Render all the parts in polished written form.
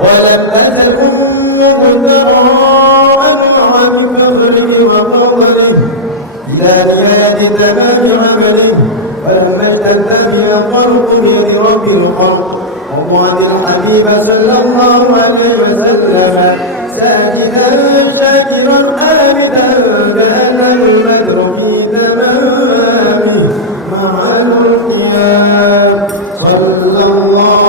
ولم تكن مبتغاء عن فضله وفضله إلى نهاية تمام عمله. فلما اشتد بها الخلق بيد رب الخلق ووعد الحبيب صلى الله عليه وسلم ساجدا شاكرا آمدا كأن البدر في تمامه مع القيام صلى الله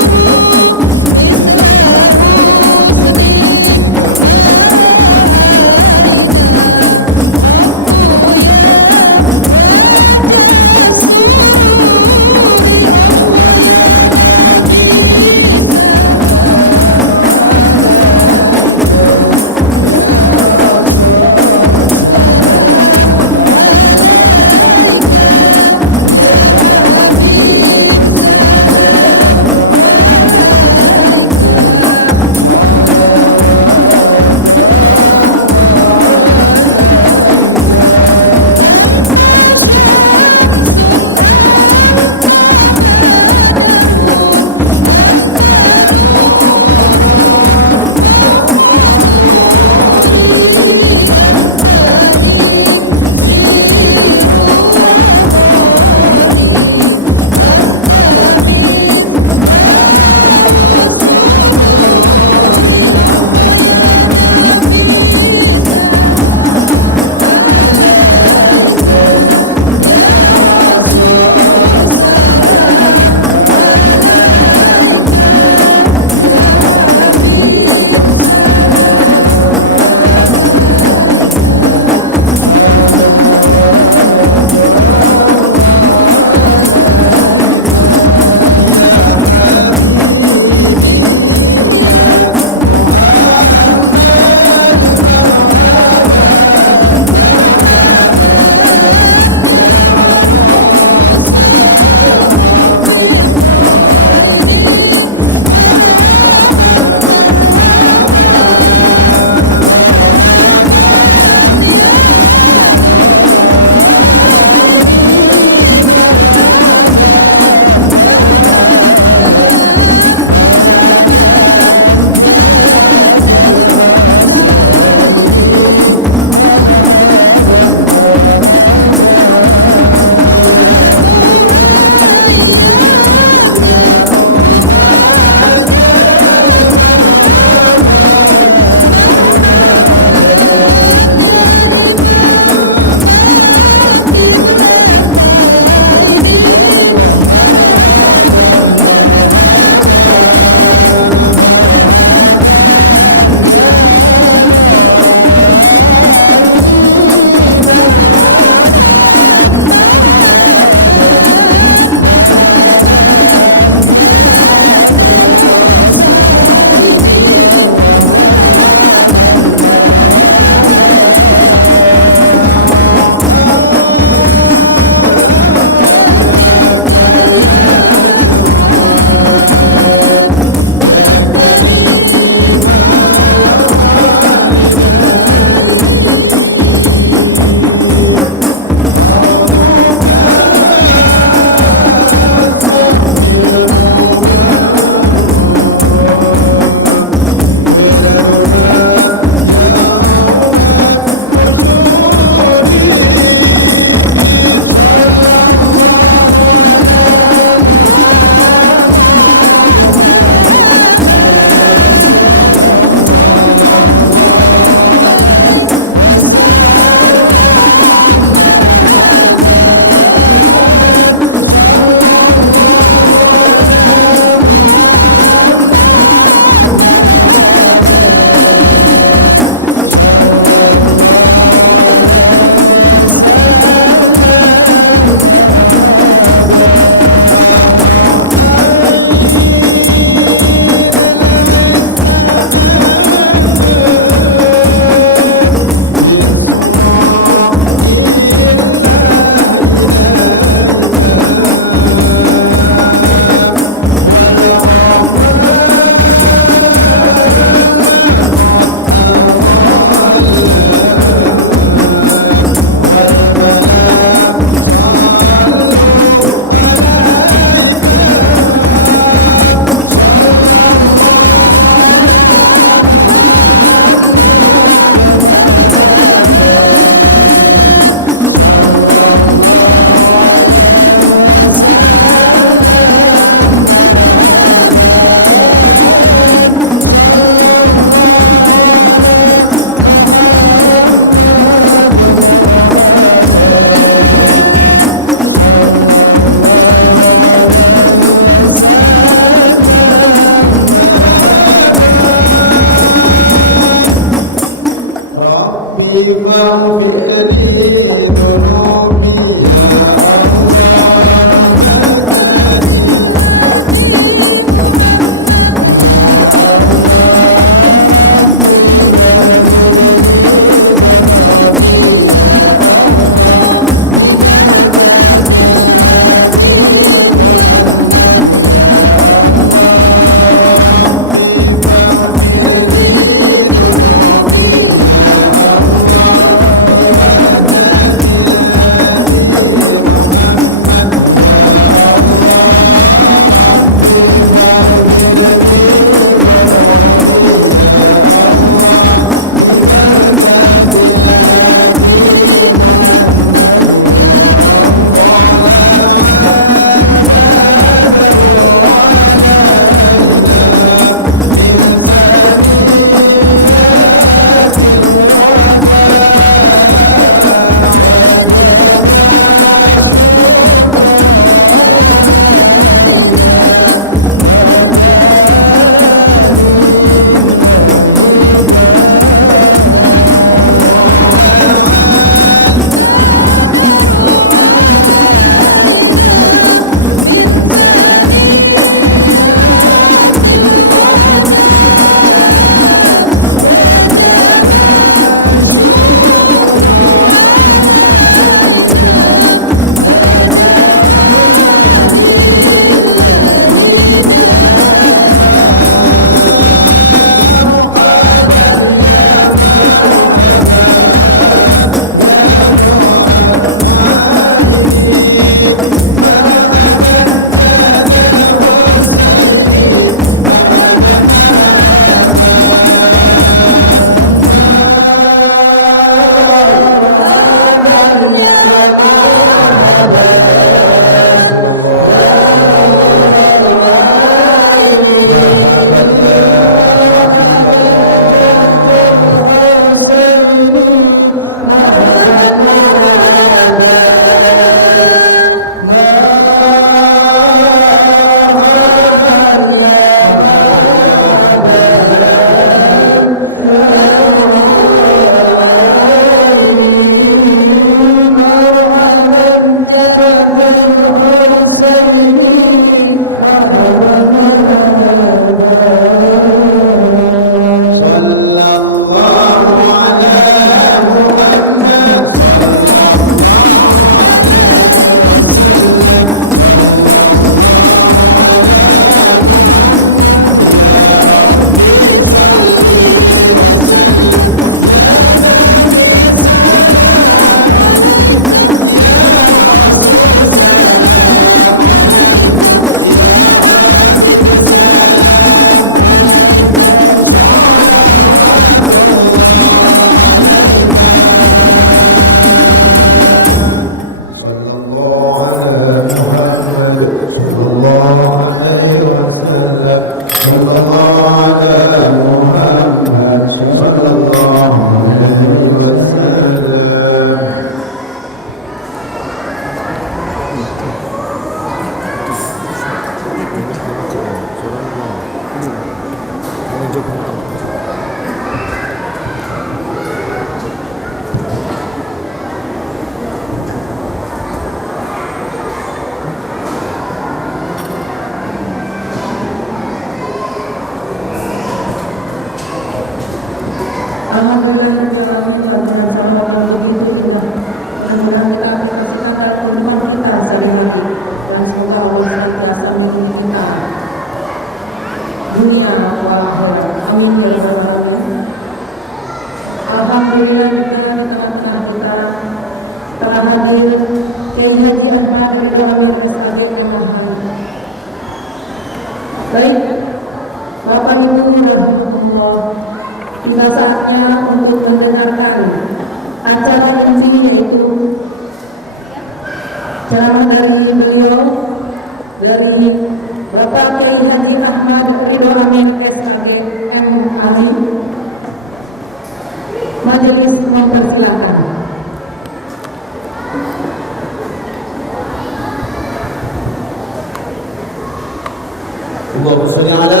اللهم صل على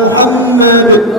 محمد.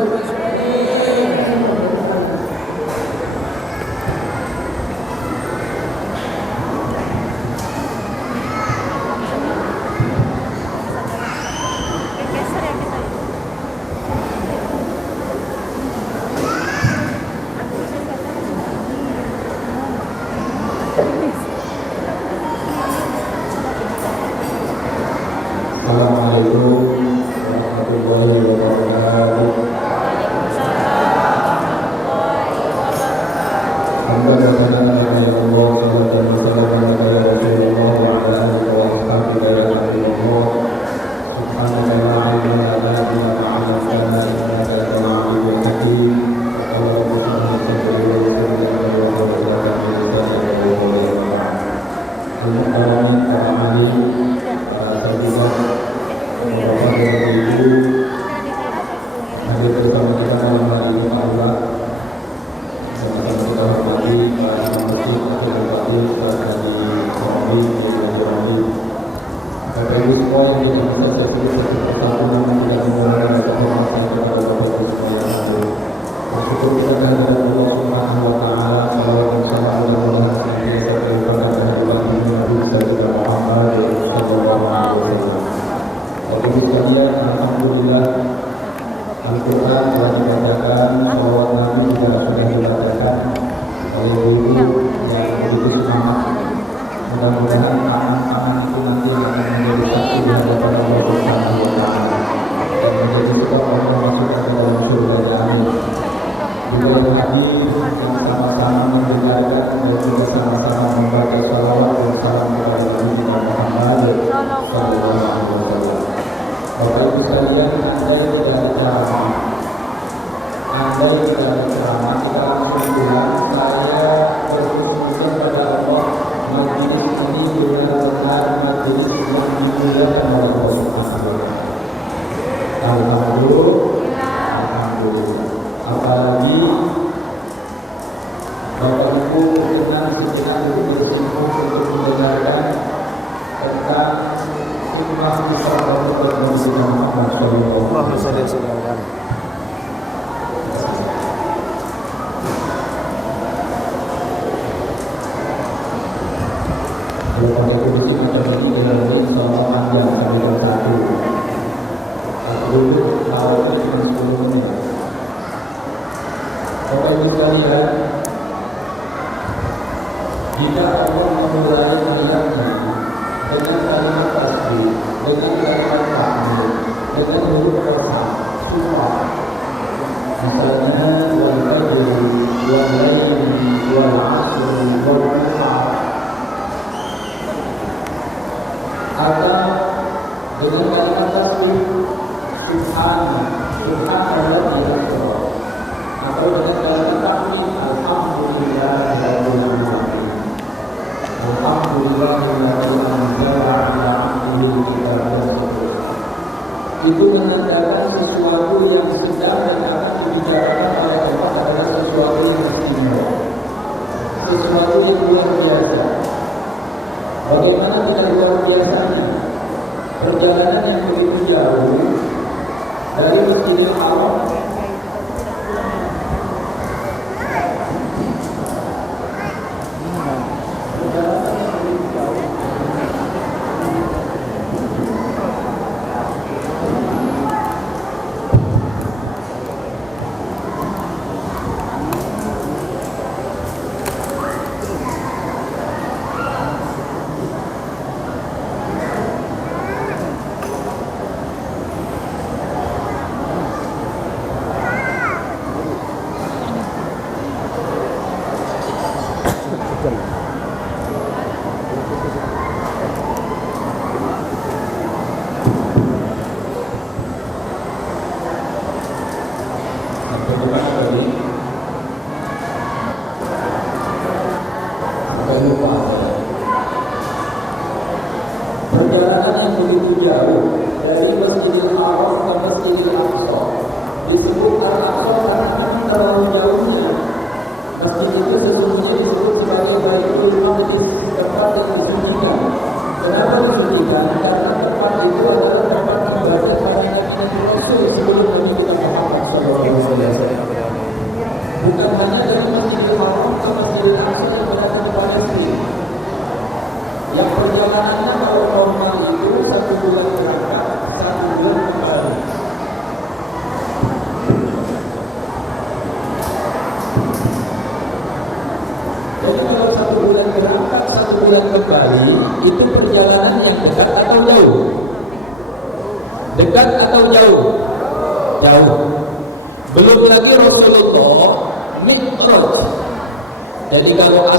Jadi kalau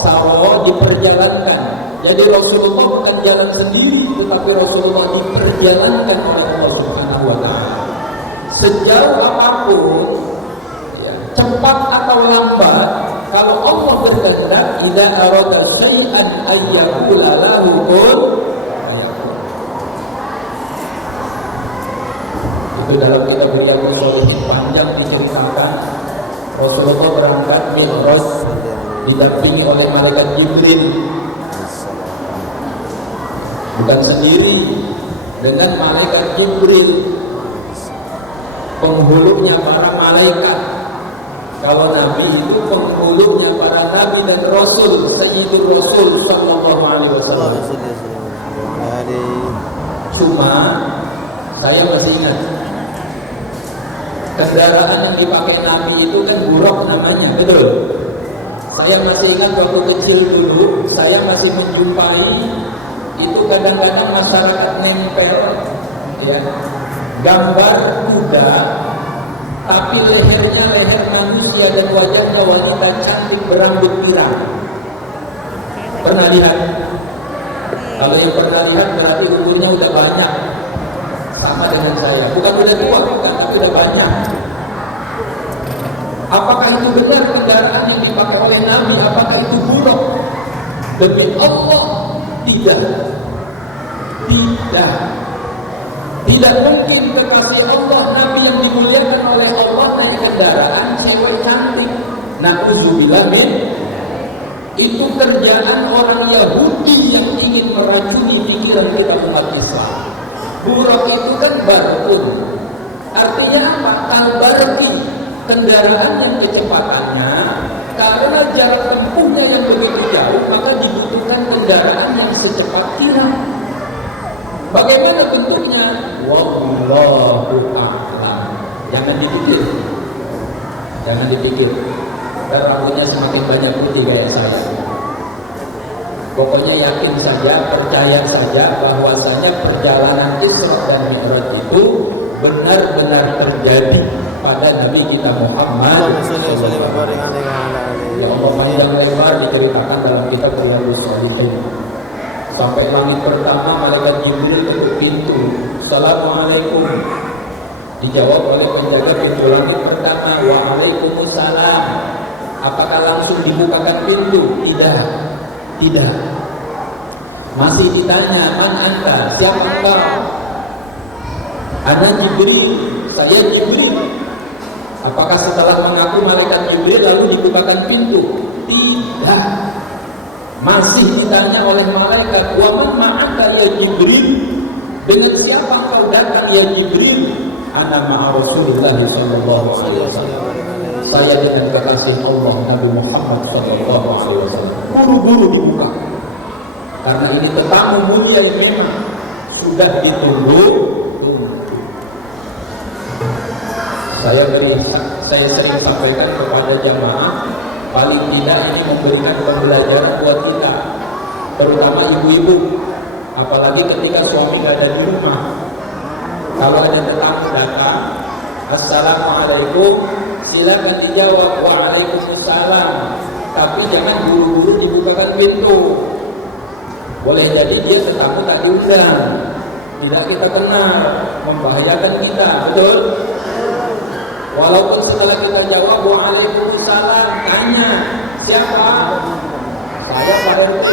sawo diperjalankan. Jadi Rasulullah bukan jalan sendiri, tetapi Rasulullah diperjalankan oleh Allah Subhanahu wa Ta'ala. Sejauh apapun, ya, cepat atau lambat, kalau Allah berkehendak, idza arada syai'an ayyaqula lahu kun. Itu dalam kitab Riyadhus Shalihin panjang diceritakan Rasulullah berangkat Mi'raj didampingi oleh malaikat Jibril, bukan sendiri, dengan malaikat Jibril, penghulunya para malaikat. Kalau Nabi itu penghulunya para Nabi dan Rasul, Sayyidul Rasul Sallallahu Alaihi Wasallam. Cuma saya masih ingat kendaraan yang dipakai Nabi itu kan buruk namanya, betul? Saya masih ingat waktu kecil dulu, saya masih menjumpai itu kadang-kadang masyarakat nempel, ya, gambar kuda, tapi lehernya leher manusia dan wajahnya wanita cantik berambut pirang. Pernah lihat? Kalau yang pernah lihat berarti umurnya udah banyak, sama dengan saya. Bukan udah tua, bukan, tapi udah banyak. Apakah itu benar kendaraan yang dipakai oleh Nabi? Apakah itu buruk? Demi Allah, tidak. Tidak mungkin kekasih Allah, Nabi yang dimuliakan oleh Allah naik kendaraan cewek cantik. Na'udzubillah min. Itu kerjaan orang Yahudi yang ingin meracuni pikiran kita umat Islam. Buruk itu kan barqun. Artinya apa? Al-barqi, kendaraan yang kecepatannya karena jarak tempuhnya yang begitu jauh, maka dibutuhkan kendaraan yang secepat kilat. Bagaimana bentuknya? Wallahu a'lam. Jangan dipikir. Dan rambutnya semakin banyak putih kayak saya. Pokoknya yakin saja, percaya saja bahwasanya perjalanan Isra dan Mi'raj itu benar-benar terjadi pada Nabi kita Muhammad. Ya Allah, panjang lebar diceritakan dalam kitab Riyadhus Shalihin. Sampai langit pertama, malaikat Jibril ketuk pintu. Assalamualaikum. Dijawab oleh penjaga pintu langit pertama, waalaikumsalam. Apakah langsung dibukakan pintu? Tidak. Masih ditanya, man anta? Siapa engkau? Ana Jibril, saya Jibril. Apakah setelah mengaku malaikat Jibril lalu dibukakan pintu? Tidak. Masih ditanya oleh malaikat, wa man ma'aka ya Jibril? Dengan siapa kau datang ya Jibril? Ana ma'a Rasulullah sallallahu alaihi wasallam. Saya dengan kekasih Allah Nabi Muhammad sallallahu alaihi wasallam. Buru-buru dibuka. Karena ini tetamu mulia yang memang sudah ditunggu. Saya sering sampaikan kepada jamaah, paling tidak ini memberikan pembelajaran buat kita, terutama ibu-ibu, apalagi ketika suami tidak ada di rumah. Kalau ada tetamu datang, assalamualaikum, silakan dijawab waalaikumsalam, tapi jangan buru-buru dibukakan pintu. Boleh jadi dia tetamu tak diundang, tidak kita kenal, membahayakan kita, betul? Walaupun setelah kita jawab waalaikumsalam, tanya siapa? Saya Pak RT.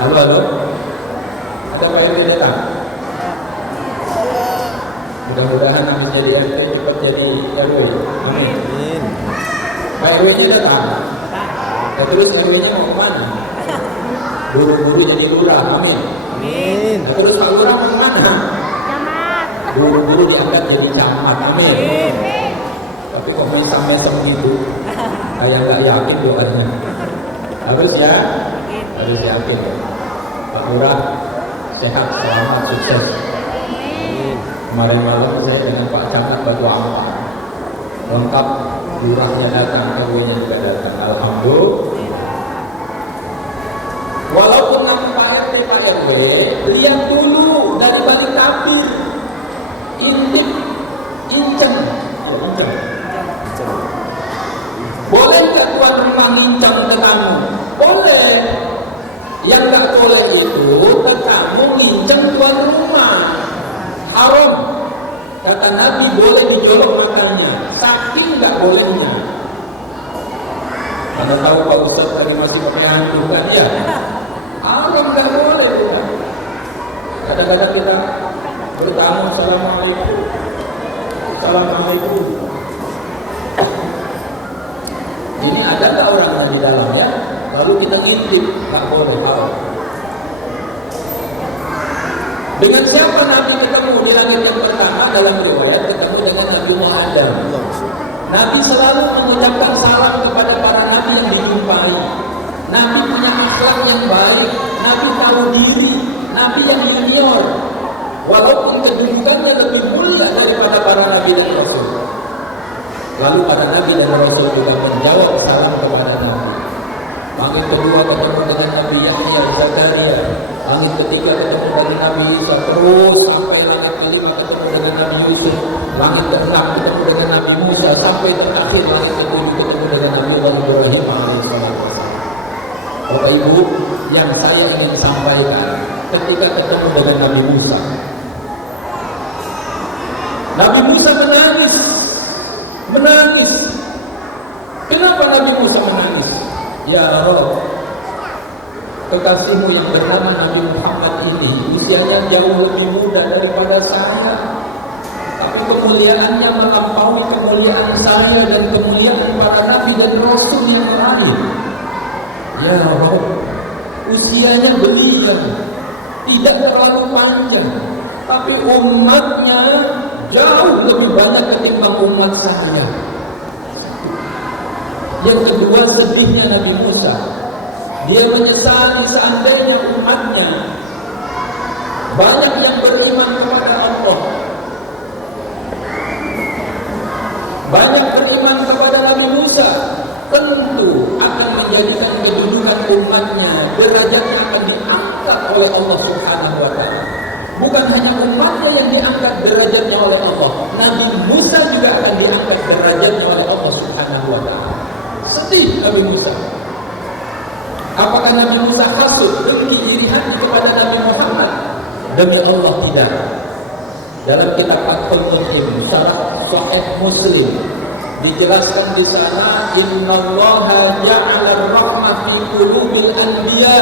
Halo. Ada Pak RT datang? Mudah-mudahan habis jadi RT cepat jadi RW. Amin. Pak RW ini datang. Terus RW-nya mau kemana? Buru-buru jadi lurah. Amin. Terus Pak Lurah mau kemana? Buru-buru diangkat jadi camat, amin. Tapi kok mesam-mesam gitu, kayak nggak yakin doanya. Harus yakin. Pak Lurah sehat, selamat, sukses. Kemarin malam saya dengan Pak Camat batu ampar, lengkap, lurahnya datang, RW-nya juga datang. Alhamdulillah. Walaupun nanti Pak RT, Pak RW, lihat dulu dari balik tabir. Assalamualaikum. Ini ada nggak orangnya di dalam ya? Lalu kita intip, nggak boleh tahu. Dengan siapa Nabi ketemu di langit yang pertama dalam riwayat ketemu dengan Nabi Muhammad. Nabi selalu mengucapkan salam kepada para nabi yang dijumpai. Nabi punya akhlak yang baik. Nabi tahu diri. Nabi yang junior. Walaupun kedudukannya lebih mulia daripada para nabi dan rasul. Lalu para nabi dan rasul juga menjawab salam kepada Nabi. Langit kedua ketemu dengan Nabi Yahya Zakaria. Langit ketiga ketemu dengan Nabi Isa. Terus sampai langit kelima ketemu dengan Nabi Yusuf. Langit keenam ketemu dengan Nabi Musa. Sampai terakhir langit ketujuh ketemu dengan Nabi Ibrahim alaihissalam. Bapak Ibu, yang saya ingin sampaikan ketika ketemu dengan Nabi Musa. Nabi Musa menangis. Kenapa Nabi Musa menangis? Ya Rabb, kekasihmu yang bernama Nabi Muhammad ini usianya jauh lebih muda daripada saya, tapi kemuliaannya melampaui kemuliaan saya dan kemuliaan para nabi dan rasul yang lain. Ya Rabb, usianya beliau tidak terlalu panjang, tapi umatnya jauh lebih banyak ketimbang umat saya. Yang kedua, sedihnya Nabi Musa. Dia menyesali seandainya umatnya banyak yang beriman kepada Allah, banyak beriman kepada Nabi Musa, tentu akan menjadikan kedudukan umatnya, derajatnya akan diangkat oleh Allah Subhanahu wa Ta'ala. Bukan hanya umatnya yang diangkat derajatnya oleh Allah, Nabi Musa juga akan diangkat derajatnya oleh Allah Subhanahu wa Ta'ala. Sedih Nabi Musa. Apakah Nabi Musa hasud demi iri hati kepada Nabi Muhammad? Demi Allah tidak. Dalam kitab At-Tathim syarah Sahih Muslim dijelaskan di sana, innallaha ja'ala rahmah fi qulubil anbiya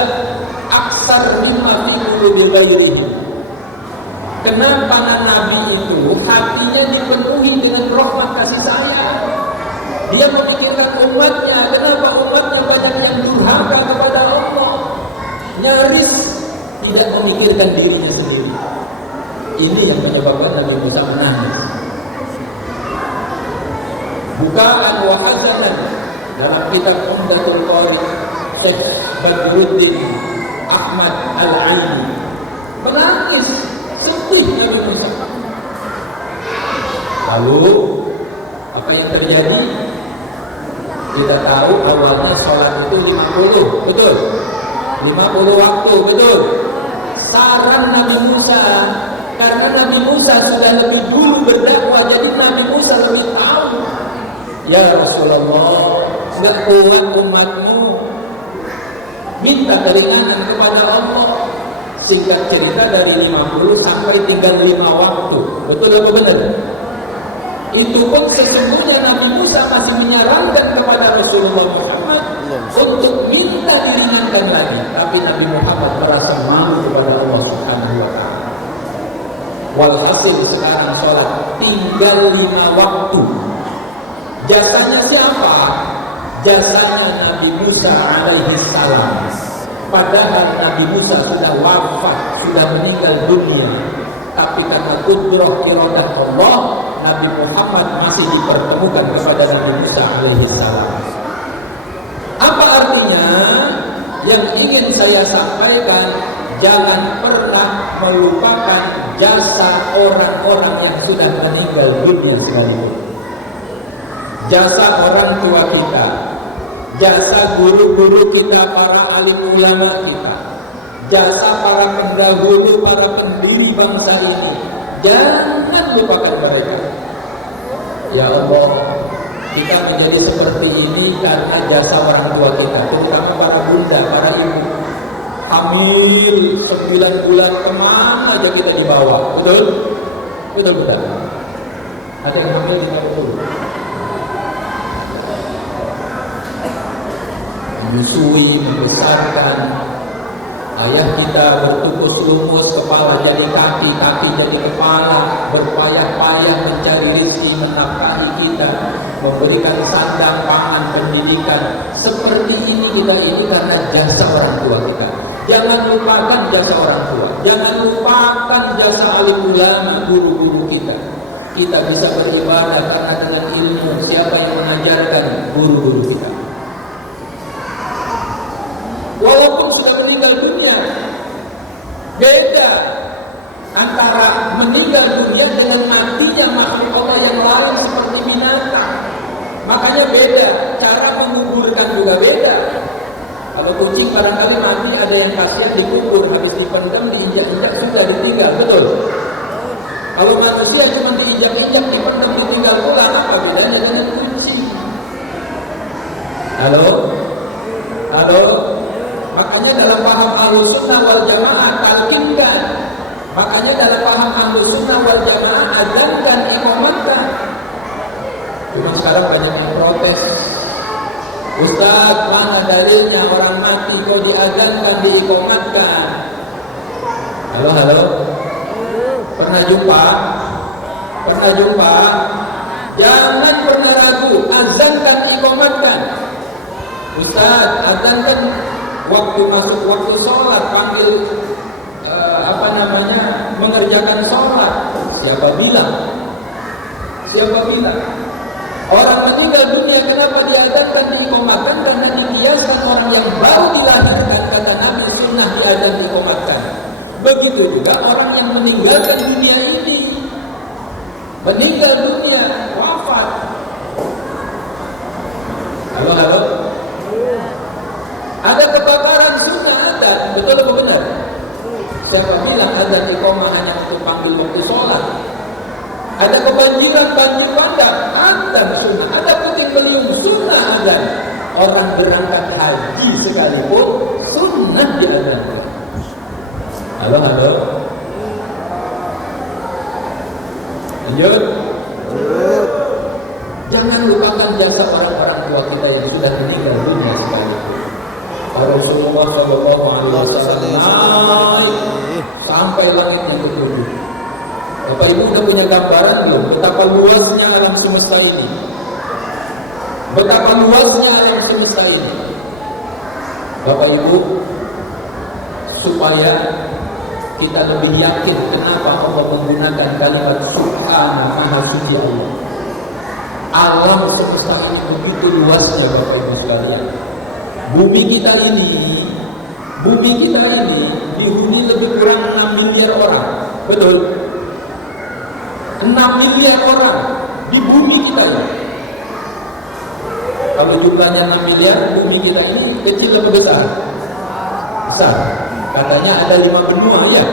aksar mimma fi qulubi ghairihi. Kenapa Nabi itu hatinya dipenuhi dengan rahmat kasih sayang? Dia memikirkan umatnya. Kenapa umatnya banyak yang durhaka kepada Allah? Nyaris tidak memikirkan dirinya sendiri. Ini yang menyebabkan Nabi Musa menangis. Bukaan wa hazanan dalam kitab Umdatul Qari Syekh Badruddin Ahmad Al-Aini menangis sedih Nabi Musa. Lalu apa yang terjadi? Kita tahu awalnya sholat itu 50, betul? 50 waktu, betul? Saran Nabi Musa, karena Nabi Musa sudah lebih dulu berdakwah, jadi Nabi Musa lebih tahu. Ya Rasulullah, nggak kuat umatmu, minta keringanan kepada Allah. Singkat cerita dari 50 sampai tinggal 5 waktu, betul apa benar? Itu pun sesungguhnya Nabi Musa masih menyarankan kepada Rasulullah Muhammad untuk minta diringankan lagi, tapi Nabi Muhammad merasa malu kepada Allah Subhanahu wa Ta'ala. Walhasil sekarang sholat tinggal 5 waktu. Jasanya siapa? Jasanya Nabi Musa alaihi salam. Padahal Nabi Musa sudah wafat, sudah meninggal dunia, tapi karena kudrah iradah Allah, Nabi Muhammad masih dipertemukan kepada Nabi Musa alaihi salam. Apa artinya? Yang ingin saya sampaikan, jangan pernah melupakan jasa orang-orang yang sudah meninggal dunia sekalipun. Jasa orang tua kita, jasa guru-guru kita, para alim ulama kita, jasa para pendahulu, para pendiri bangsa ini. Jangan lupakan mereka. Ya Allah, kita menjadi seperti ini karena jasa orang tua kita, terutama para bunda, para ibu. Hamil 9 bulan kemana aja kita dibawa, betul? Betul. Ada yang hamil di betul. Menyusui, membesarkan, Ayah kita bertukus-tukus, kepala jadi kaki, kaki jadi kepala, berpayah-payah mencari rezeki, menafkahi kita, memberikan sandang, pangan, pendidikan. Seperti ini kita ini karena jasa orang tua kita. Jangan lupakan jasa orang tua. Jangan lupakan jasa alim ulama, guru-guru kita. Kita bisa beribadah karena dengan ilmu. Siapa yang mengajarkan? Guru-guru kita. Walaupun sudah meninggal dunia, beda antara meninggal dunia dengan matinya makhluk Allah yang lain seperti binatang. Makanya beda, cara menguburkan juga beda. Kalau kucing barangkali mati ada yang kasihan dikubur, habis dipendam, diinjak-injak, sudah ditinggal, betul? Kalau manusia cuma diinjak-injak, dipendam, ditinggal pulang, apa bedanya dengan kucing? Halo? Halo? Makanya dalam paham Ahlus Sunnah wal Jamaah talqinkan. Makanya dalam paham Ahlus Sunnah wal Jamaah azankan, iqamatkan. Cuma sekarang banyak yang protes. Ustaz, mana dalilnya orang mati kok diazankan, diiqamatkan? Halo, halo. Pernah jumpa? Pernah jumpa? Jangan pernah ragu, azankan, iqamatkan. Ustaz, azankan waktu masuk waktu sholat, panggil mengerjakan sholat. Siapa bilang? Siapa bilang? Orang meninggal dunia kenapa diadzankan, diiqamatkan? Karena dibiasakan orang yang baru dilahirkan, kata Nabi, sunnah diadzan, diiqamatkan. Begitu juga orang yang meninggalkan dunia ini, meninggal dunia, wafat. Halo, halo. Ada kebakaran sunnah, ada, betul atau benar? Siapa bilang ada iqamah hanya untuk panggil waktu sholat? Ada kebanjiran, banjir bandang, ada sunnah. Ada puting beliung, sunnah ada. Orang berangkat haji sekalipun sunnah diadzankan. Halo, halo. Lanjut. Jangan lupakan jasa orang-orang tua kita yang sudah meninggal dunia sekalipun. Rasulullah Shallallahu Alaihi Wasallam sampai langit yang ketujuh. Bapak Ibu sudah punya gambaran belum betapa luasnya alam semesta ini? Betapa luasnya alam semesta ini. Bapak Ibu, supaya kita lebih yakin kenapa Allah menggunakan kalimat Subhanahu Maha Suci Allah. Alam semesta ini begitu luasnya, Bapak Ibu sekalian. Bumi kita ini dihuni lebih kurang 6 miliar orang, betul? 6 miliar orang di bumi kita ini. Kalau jumlahnya 6 miliar, bumi kita ini kecil atau besar? Besar. Katanya ada 5 benua, ya?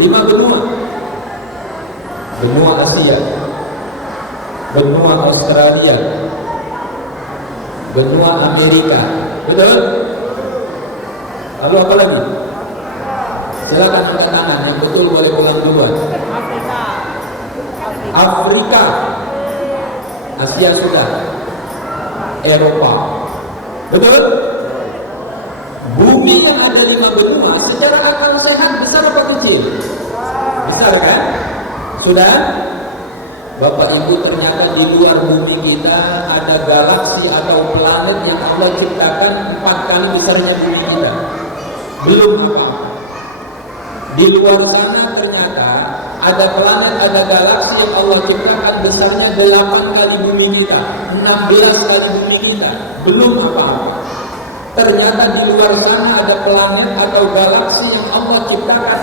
5 benua. Benua Asia, benua Australia, benua Amerika, betul? Lalu apa lagi? Silakan angkat tangan yang betul, boleh ulang duluan. Afrika, Asia sudah, Eropa, betul? Bumi yang ada 5 benua secara akal sehat besar atau kecil? Besar kan? Sudah? Bapak Ibu, ternyata di luar bumi kita ada galaksi atau planet yang Allah ciptakan 4 kali besarnya bumi kita. Belum apa. Di luar sana ternyata ada planet, ada galaksi yang Allah ciptakan besarnya 8 kali bumi kita, 16 kali bumi kita. Belum apa. Ternyata di luar sana ada planet atau galaksi yang Allah ciptakan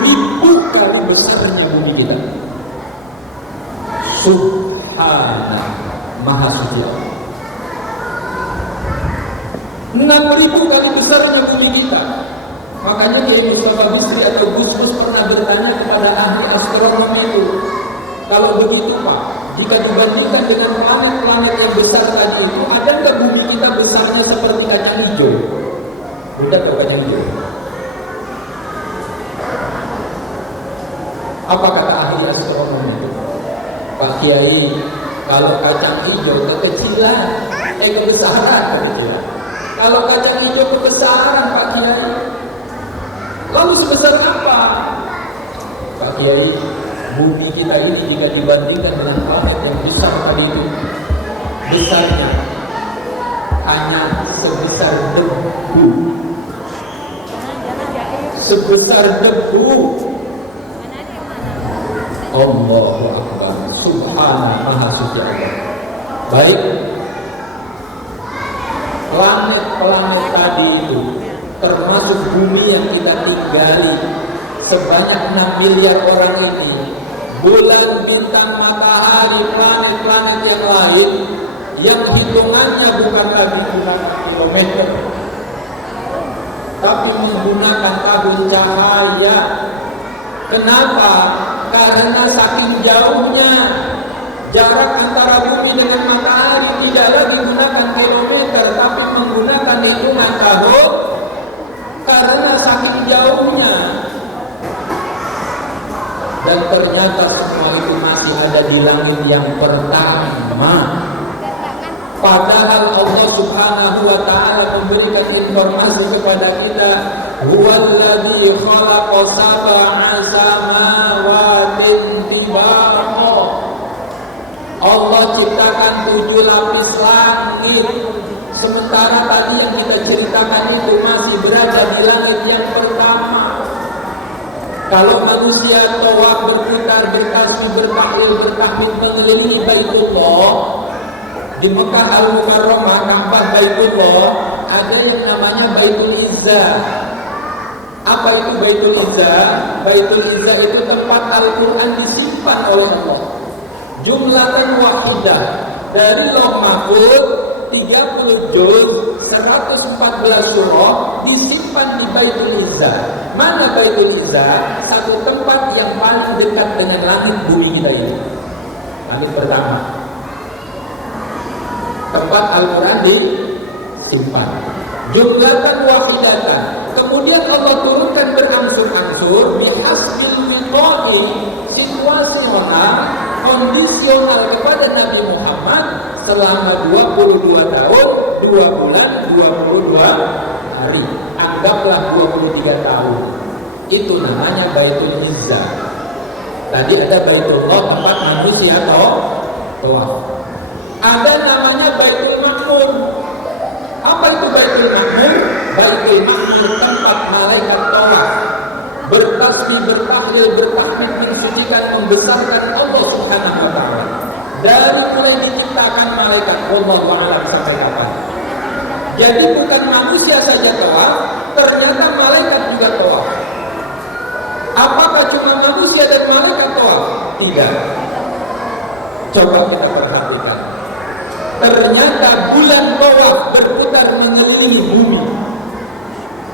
6.000 kali besarnya bumi kita. Subhanallah, Maha Suci Allah. 6.000 kali besarnya bumi kita. Makanya Kiai Mustafa Bisri atau Gus-Gus pernah bertanya kepada ahli astronomi itu, kalau begitu Pak, jika dibandingkan dengan planet-planet yang besar tadi itu, adakah bumi kita besarnya seperti kacang hijau? Bukan kacang hijau. Apa kata ahli astronomi itu? Pak Kiai, kalau kacang hijau kekecilan, kebesaran, kalau kacang hijau kebesaran Pak Kiai, Lalu sebesar apa? Pak Kiai, bumi kita ini jika dibandingkan dengan planet yang besar tadi itu, besarnya hanya sebesar debu. Sebesar debu. Allahu Akbar. Subhanallah, Maha Suci Allah. Baik, planet-planet tadi itu termasuk bumi yang kita tinggali sebanyak 6 miliar orang ini, bulan, bintang, matahari, planet-planet yang lain yang hitungannya bukan lagi kilometer, tapi menggunakan kabel cahaya. Kenapa? Karena saking jauhnya jarak antara bumi dengan matahari tidak lagi menggunakan kilometer, tapi menggunakan hitungan kabel. Karena saking jauhnya. Dan ternyata semua itu masih ada di langit yang pertama. Padahal Allah Subhanahu wa ta'ala memberikan informasi kepada kita, huwallazi khalaqa sab'a samawatin tibaqa. Allah ciptakan 7 lapis langit. Sementara tadi yang kita ceritakan itu masih berada di langit yang pertama. Kalau manusia tawaf berputar, bertasbih, bertahlil, bertahmid mengelilingi Baitullah di Mekah Al-Mukarramah, Ka'bah Baitullah, ada yang namanya Baitul Izzah. Apa itu Baitul Izzah? Baitul Izzah itu tempat Al-Quran disimpan oleh Allah. Jumlatan wahidah dari Lauh Mahfuz 30 juz 114 surah disimpan di Baitul Izzah. Mana Baitul Izzah? Satu tempat yang paling dekat dengan langit bumi kita ini. Langit pertama. Tempat Al-Quran disimpan. Jumlatan wahidatan. Kemudian Allah turunkan berangsur-angsur bihasbil wiqa'i, situasional, kondisional kepada Nabi Muhammad selama 22 tahun, 2 bulan, 22 hari. Anggaplah 23 tahun. Itu namanya Baitul Izzah. Tadi ada Baitullah, tempat manusia tawaf. Ada namanya Baitul Ma'mur. Apa itu Baitul Ma'mur? Baitul Ma'mur tempat malaikat tawaf, bertasbih, bertahlil, bertahmid, mensucikan, membesarkan Allah Subhanahu wa ta'ala. Dari mulai diciptakan malaikat Allah wa'alam sampai kapan. Jadi bukan manusia saja tawaf, ternyata malaikat juga tawaf. Apakah cuma manusia dan malaikat tawaf? Tidak. Coba kita perhatikan. Ternyata bulan tawaf berputar mengelilingi bumi.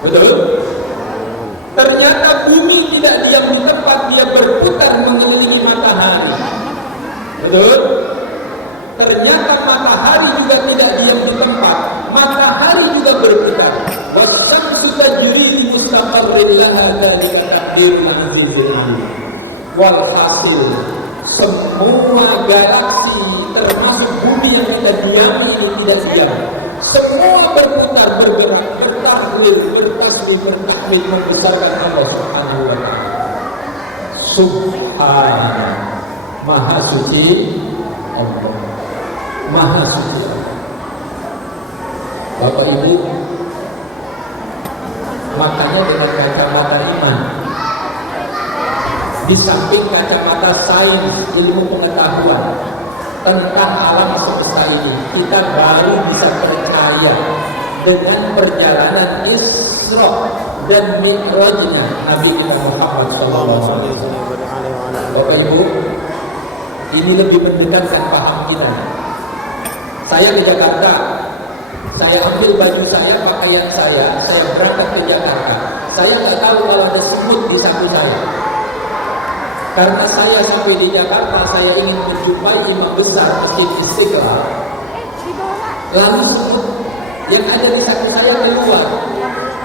Betul? Ternyata bumi tidak diam di tempat, dia berputar mengelilingi matahari. Betul? Ternyata matahari juga tidak diam di tempat, matahari juga berputar. Wasyamsu tajri mustaqarrin laha dzalika taqdirul azizil alim. Walhasil semua galaksi termasuk bumi yang kita diami ini tidak diam. Semua berputar, bergerak, bertahlil, bertasbih, bertahmid, membesarkan Allah Subhanahu wa ta'ala. Subhanallah, Maha Suci Allah, Maha Suci Allah. Bapak Ibu, makanya dengan kacamata iman, di samping kacamata sains, ilmu pengetahuan tentang alam semesta ini, kita baru bisa percaya dengan perjalanan Isra dan Mi'rajnya Nabi kita Muhammad SAW. Bapak Ibu, ini lebih mendekatkan paham kita. Saya ke Jakarta, saya ambil baju saya, pakaian saya berangkat ke Jakarta. Saya nggak tahu kalau ada semut di samping saya. Karena saya sampai di Jakarta, saya ingin menjumpai imam besar Masjid Istiqlal. Lalu semut yang ada di samping saya keluar.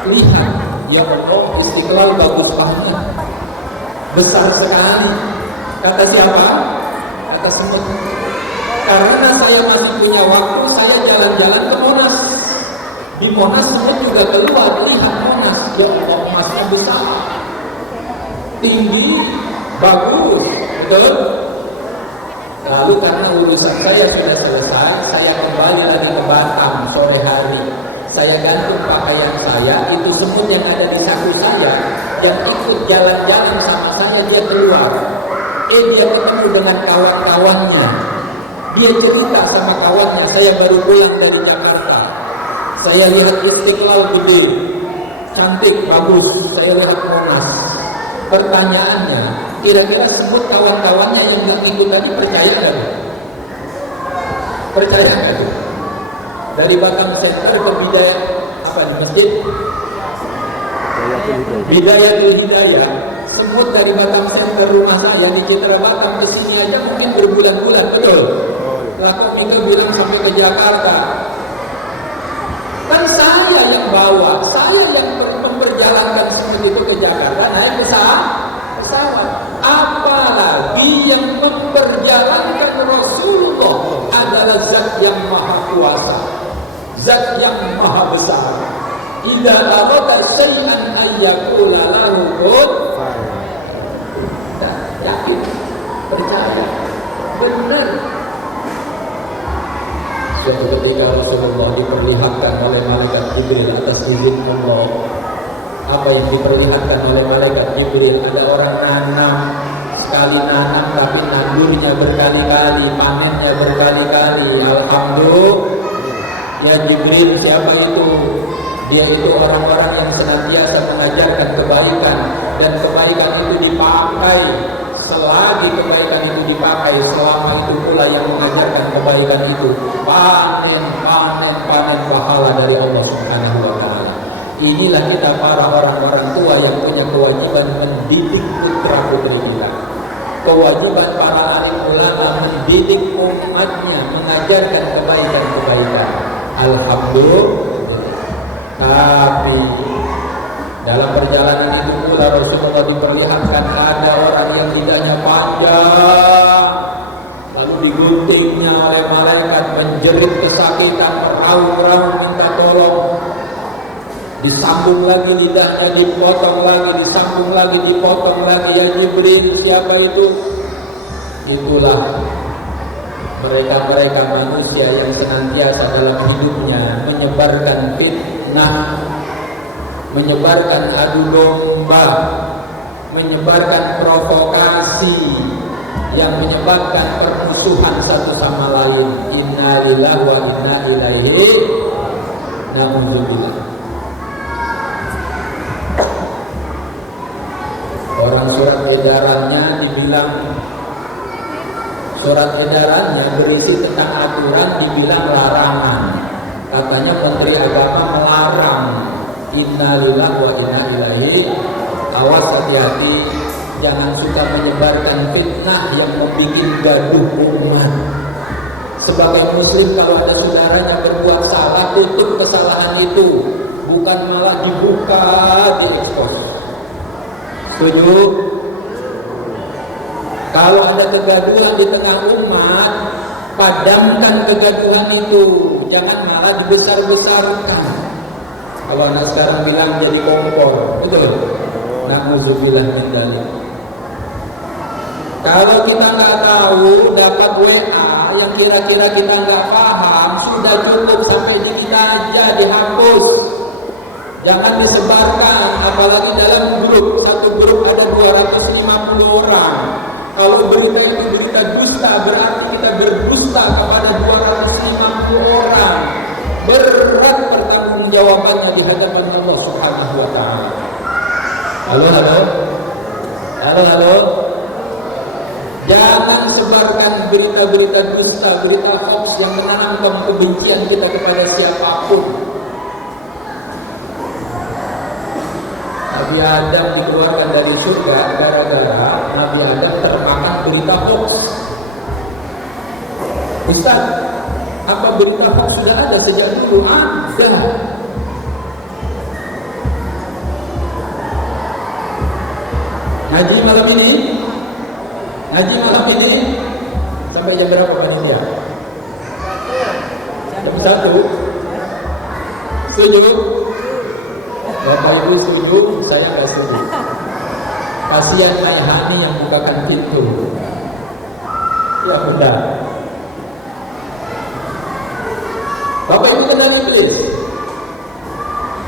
Lihat, ya Allah, Istiqlal bagus banget, besar sekali. Kata siapa? Kata semut. Karena saya masih punya waktu, saya jalan-jalan ke Monas. Di Monas saya juga keluar, lihat Monas. Ya Allah, masih besar. Bagus, betul? Lalu karena urusan saya sudah selesai, saya kembali lagi ke Batam sore hari. Saya gantung pakaian saya, itu semut yang ada di saku saya, yang ikut jalan-jalan sama saya, dia keluar. Dia ketemu dengan kawan-kawannya. Dia cerita sama kawannya, saya baru pulang dari Jakarta. Saya lihat Istiqlal gede, cantik, bagus. Saya lihat Monas. Pertanyaannya, kira-kira semut kawan-kawannya yang ikut tadi percaya nggak? Percaya nggak? Dari Batam Center ke Bidayah apa di masjid? Bidayatul Hidayah. Semut dari Batam Center rumah saya di Citra Batam ke sini aja mungkin berbulan-bulan, betul? Lalu juga bilang sampai ke Jakarta. Kan saya yang bawa, saya yang memperjalankan semut itu ke Jakarta, naik pesawat. Apalagi yang memperjalankan Rasulullah adalah zat yang maha kuasa, zat yang maha besar. Idza arada syai'an ayyakula lahu kun. Yakin, percaya, benar. Suatu ketika Rasulullah diperlihatkan oleh malaikat Jibril atas izin Allah. Apa yang diperlihatkan oleh malaikat Jibril? Ada orang nanam, sekali nanam tapi nandurnya berkali-kali, panennya berkali-kali. Alhamdulillah. Ya Jibril, siapa itu? Dia itu orang-orang yang senantiasa mengajarkan kebaikan, dan kebaikan itu dipakai. Selagi kebaikan itu dipakai, selama itu pula yang mengajarkan kebaikan itu panen pahala dari Allah Subhanahu wa Ta'ala. Inilah kita para orang-orang tua yang punya kewajiban mendidik putra putri kita. Kewajiban para alim ulama mendidik umatnya, mengajarkan kebaikan. Alhamdulillah. Tapi dalam perjalanan itu pula Rasulullah diperlihatkan ada orang yang lidahnya panjang, lalu diguntingnya oleh malaikat, menjerit kesakitan, meraung-raung minta tolong. Disambung lagi lidahnya, dipotong lagi, disambung lagi, dipotong lagi. Ya Jibril, siapa itu? Itulah mereka manusia yang senantiasa dalam hidupnya menyebarkan fitnah, menyebarkan adu domba, menyebarkan provokasi yang menyebabkan permusuhan satu sama lain. Inna lillahi wa inna ilaihi raji'un. Orang surat edarannya dibilang, surat edarannya berisi tentang aturan, dibilang larangan. Katanya Menteri Agama melarang. Inna lillahi wa inna ilaihi. Awas, hati-hati, jangan suka menyebarkan fitnah yang membuat gaduh umat. Sebagai muslim, kalau ada saudara yang berbuat salah, tutup kesalahan itu, bukan malah dibuka, diekspos. Setuju? Kalau ada kegaduhan di tengah umat, padamkan kegaduhan itu, jangan malah dibesar-besarkan. Kalau anak sekarang bilang jadi kompor, betul? Na'udzubillah min dzalik. Kalau kita nggak tahu, dapat WA yang kira-kira kita nggak paham, sudah cukup sampai di kita aja dihapus. Jangan disebarkan, apalagi dalam grup. Satu grup ada 250 orang. Kalau berita itu berita dusta, berarti kita berdusta kepada 250 orang. Berat pertanggungjawabannya di hadapan Allah Subhanahu wa Ta'ala. Halo. Jangan sebarkan berita-berita dusta, berita hoax yang menanamkan kebencian kita kepada siapapun. Nabi Adam dikeluarkan dari surga gara-gara Nabi Adam termakan berita hoax. Ustaz, apa berita hoax sudah ada sejak dulu? Ada. Ngaji malam ini sampai jam berapa panitia? Jam 1. Setuju? Bapak Ibu setuju, saya nggak setuju. Kasihan saya Hani yang bukakan pintu. Ya benar. Bapak Ibu kenal iblis.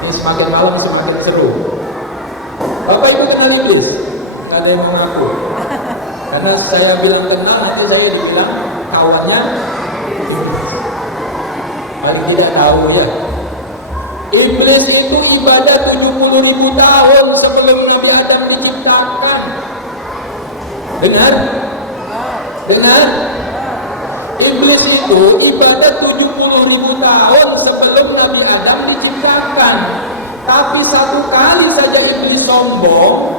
Ini semakin malam semakin seru. Bapak Ibu kenal iblis. Gak ada yang mengaku. Karena saya bilang kenal, nanti saya bilang kawannya paling tidak tahu ya. Iblis itu ibadah 70.000 tahun sebelum Nabi Adam diciptakan. Benar? Iblis itu ibadah 70.000 tahun sebelum Nabi Adam diciptakan. Tapi satu kali saja iblis sombong,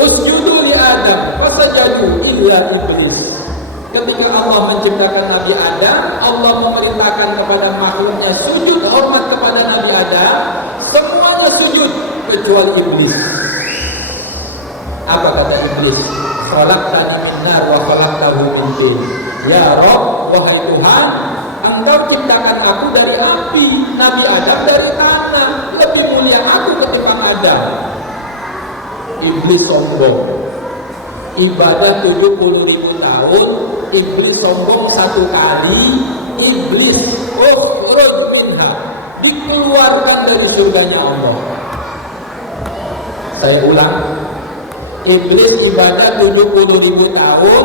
usjudu li Adam, fasajadu illa iblis. Ketika Allah menciptakan Nabi Adam, Allah memerintahkan kepada makhluknya sujud hormat kepada Nabi Adam, semuanya sujud kecuali iblis. Apa kata iblis? Khalaqtani min nar wa khalaqtahu min tin. Ya Rabb, wahai Tuhan, Engkau ciptakan aku dari api, Nabi Adam dari tanah. Lebih mulia aku ketimbang Adam. Iblis sombong. Ibadah 70.000 tahun, iblis sombong satu kali, iblis ukhrud minha, dikeluarkan dari surganya Allah. Saya ulang, iblis ibadah 70.000 tahun,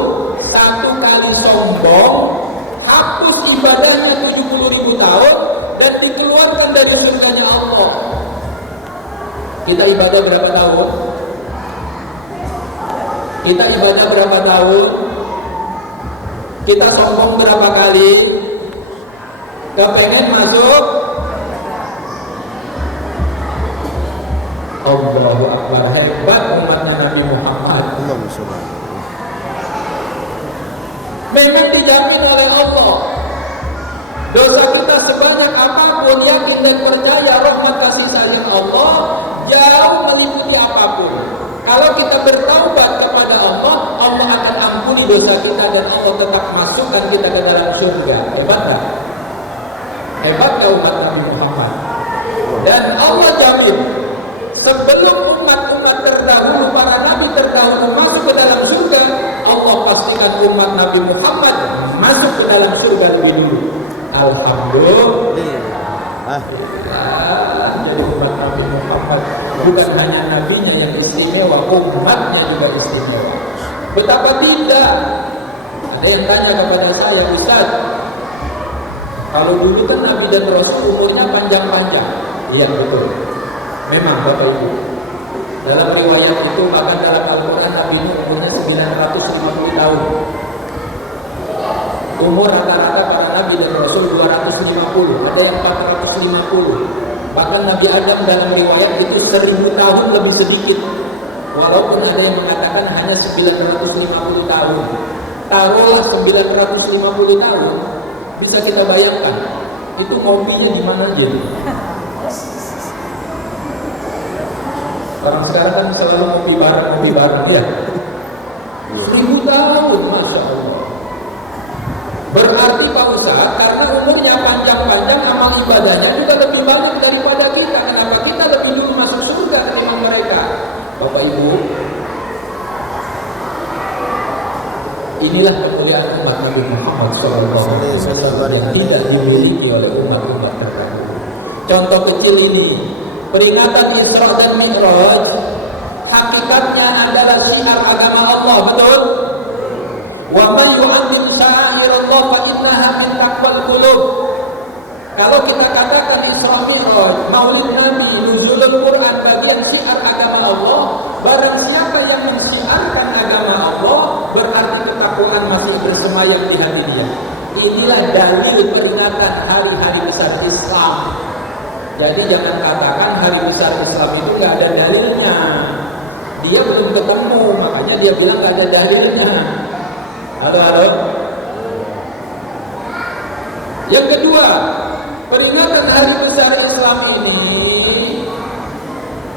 satu kali sombong, hapus ibadahnya 70.000 tahun, dan dikeluarkan dari surganya Allah. Kita ibadah berapa tahun? Kita ibadah berapa tahun? Kita sombong berapa kali? Kepengen masuk? Allahu Akbar, hebat umatnya Nabi Muhammad. Memang dijamin oleh Allah. Dosa kita sebanyak apapun, yakin dan percaya rahmat kasih sayang Allah jauh meliputi apapun. Kalau kita bertaubat kepada Allah, Allah akan ampuni dosa kita dan Allah tetap masukkan kita ke dalam surga. Hebat tak? Hebat tak umat Nabi Muhammad? Dan Allah jamin, sebelum umat-umat terdahulu, para nabi terdahulu masuk ke dalam surga, Allah pastikan umat Nabi Muhammad masuk ke dalam surga lebih dulu. Alhamdulillah. Jadi umat Nabi Muhammad bukan hanya nabinya yang istimewa, umatnya juga istimewa. Betapa tidak? Ada yang tanya kepada saya, Ustaz, kalau dulu kan Nabi dan Rasul umurnya panjang-panjang. Iya betul. Memang Bapak Ibu. Dalam riwayat itu, bahkan dalam Al-Quran Nabi umurnya 950 tahun. Umur rata-rata para Nabi dan Rasul 250, ada yang 450. Bahkan Nabi Adam dalam riwayat itu 1000 tahun lebih sedikit. Walaupun ada yang mengatakan hanya 950 tahun. Taruhlah 950 tahun, bisa kita bayangkan itu kopinya di mana dia? Orang sekarang kan selalu kopi bareng ya. 1000 tahun, Masya Allah. Berarti Pak Ustaz, karena umurnya panjang-panjang, amal ibadahnya juga lebih banyak daripada kita. Kenapa kita lebih dulu masuk surga ketimbang mereka? Bapak Ibu, inilah kemuliaan umat Nabi Muhammad SAW yang tidak dimiliki oleh umat-umat terdahulu. Contoh kecil ini, peringatan Isra dan Mi'raj, hakikatnya adalah syiar agama Allah, betul? Wa man yu'azzim sya'airallah fa innaha min taqwal qulub. Kalau kita katakan Isra Mi'raj, Maulid Nabi, nuzulul Quran, bagian syiar agama Allah, barang siapa yang mensyiarkan agama Allah, berarti ketakwaan masih bersemayam di hati dia. Inilah dalil peringatan hari-hari besar Islam. Jadi jangan katakan hari besar Islam itu gak ada dalilnya. Dia belum ketemu, makanya dia bilang gak ada dalilnya. Halo. Yang kedua, peringatan hari besar Islam ini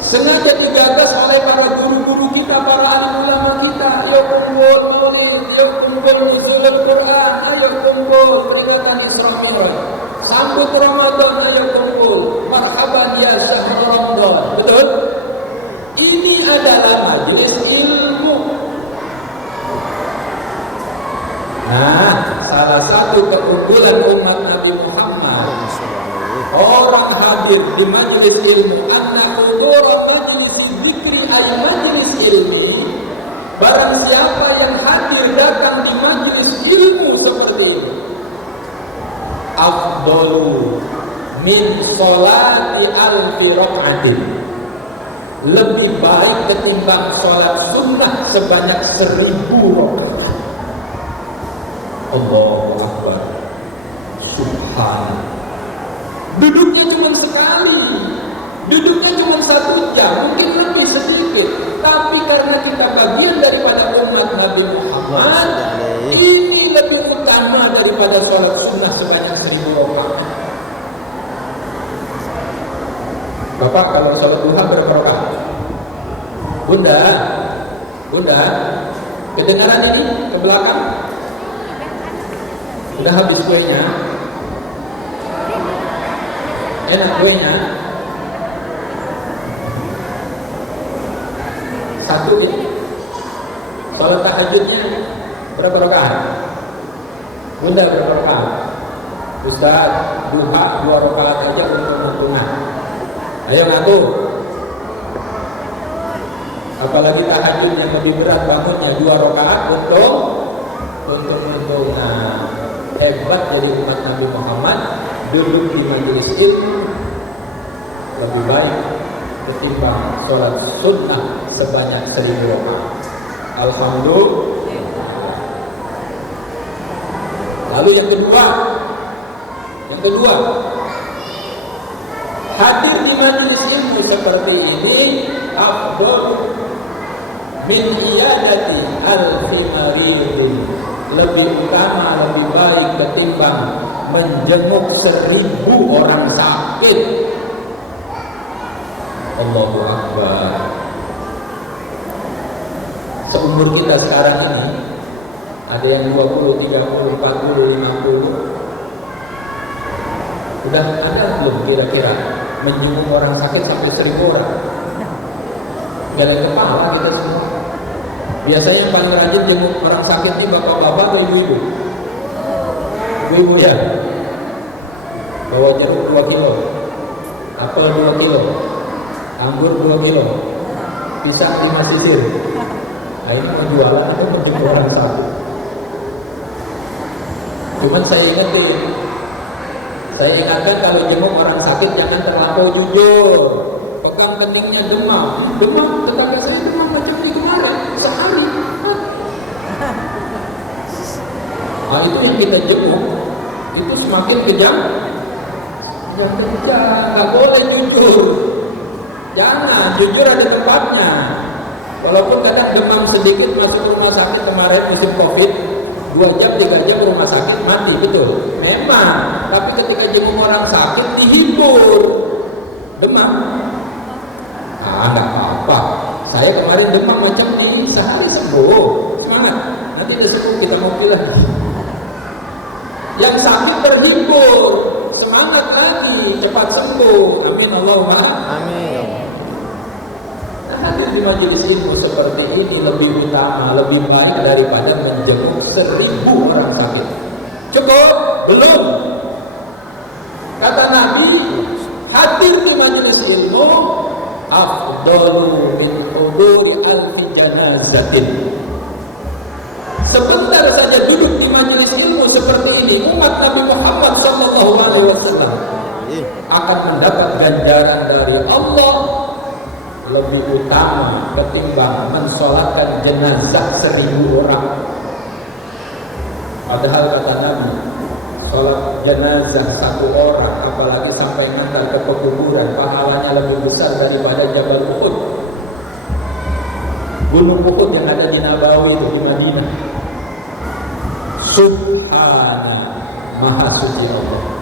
sengaja digagas oleh para guru-guru kita, para ulama kita. Ayo kumpul maulid, ayo kumpul nuzulul Quran, ayo kumpul peringatan Isra Mi'raj. Sambut Ramadan, ayo kumpul. Marhaban ya syahrul Ramadan. Betul? Ini adalah majelis ilmu satu keunggulan umat Nabi Muhammad. Orang hadir di majelis ilmu, anna ulur majelis zikri ay majelis ilmi. Barang siapa yang hadir datang di majelis ilmu seperti ini, afdalu min sholati alfi rakaatin, lebih baik ketimbang sholat sunnah sebanyak 1000 rakaat. Allahu Akbar. Subhanallah. Duduknya cuma sekali, duduknya cuma 1 jam, mungkin lebih sedikit. Tapi karena kita bagian daripada umat Nabi Muhammad, ini lebih utama daripada sholat sunnah sebanyak 1000 rakaat. Bapak kalau sholat duha berapa rakaat? Bunda, kedengaran ini ke belakang? Udah habis kuenya? Enak kuenya? Satu ini. Sholat tahajudnya berapa rakaat? Bunda berapa rakaat? Ustaz, duha 2 rakaat aja untuk tunai. Ayo ngatur. Apalagi tahajud yang lebih berat bangunnya 2 rakaat untuk hebat dari umat Nabi Muhammad. Duduk di majelis ilmu lebih baik ketimbang sholat sunnah sebanyak 1000 rakaat. Alhamdulillah. Lalu yang kedua, hadir di majelis ilmu seperti ini afdal min iyadati al-marid, lebih utama, lebih baik ketimbang menjenguk 1000 orang sakit. Allahu Akbar. Seumur kita sekarang ini ada yang 20, 30, 40, 50. Udah ada belum kira-kira menjenguk orang sakit sampai 1000 orang? Jalan kepala kita semua. Biasanya yang paling rajin jenguk orang sakit ini bapak-bapak atau ibu-ibu? Ibu ya. Bawa jeruk 2 kilo, apel 2 kilo, anggur 2 kilo, pisang 5 sisir. Nah ini penjualan itu menjenguk orang sakit. Cuman saya ingatkan kalau jenguk orang sakit jangan terlampau jujur. Pegang keningnya demam, tetangga saya demam macam itu kemarin sehari. Nah itu yang kita jenguk itu semakin kejam. Yang ketiga nggak boleh jujur. Jangan jujur ada tempatnya. Walaupun kadang demam sedikit masuk rumah sakit kemarin musim COVID, 2 jam 3 jam rumah sakit mati betul. Memang, tapi ketika jenguk orang sakit dihibur demam. Nggak apa-apa. Saya kemarin demam macam ini sehari sembuh. Semangat. Nanti udah sembuh kita mau pilih. Yang sakit terhibur, semangat lagi, cepat sembuh. Amin Allahumma amin. Nah, di majelis ilmu seperti ini lebih utama, lebih baik daripada menjenguk 1000 orang sakit. Cukup? Belum. Kata Nabi, hadir di majelis ilmu afdalu min huduri alfi janazatin. Sebentar saja duduk di majelis ilmu seperti ini, umat Nabi Muhammad SAW akan mendapat ganjaran dari Allah lebih utama ketimbang mensolatkan jenazah 1000 orang. Padahal kata Nabi, sholat jenazah 1 orang, apalagi sampai ngantar ke pekuburan, pahalanya lebih besar daripada Jabal Uhud, gunung Uhud yang ada di Nabawi itu di Madinah. Subhanallah, Maha Suci Allah.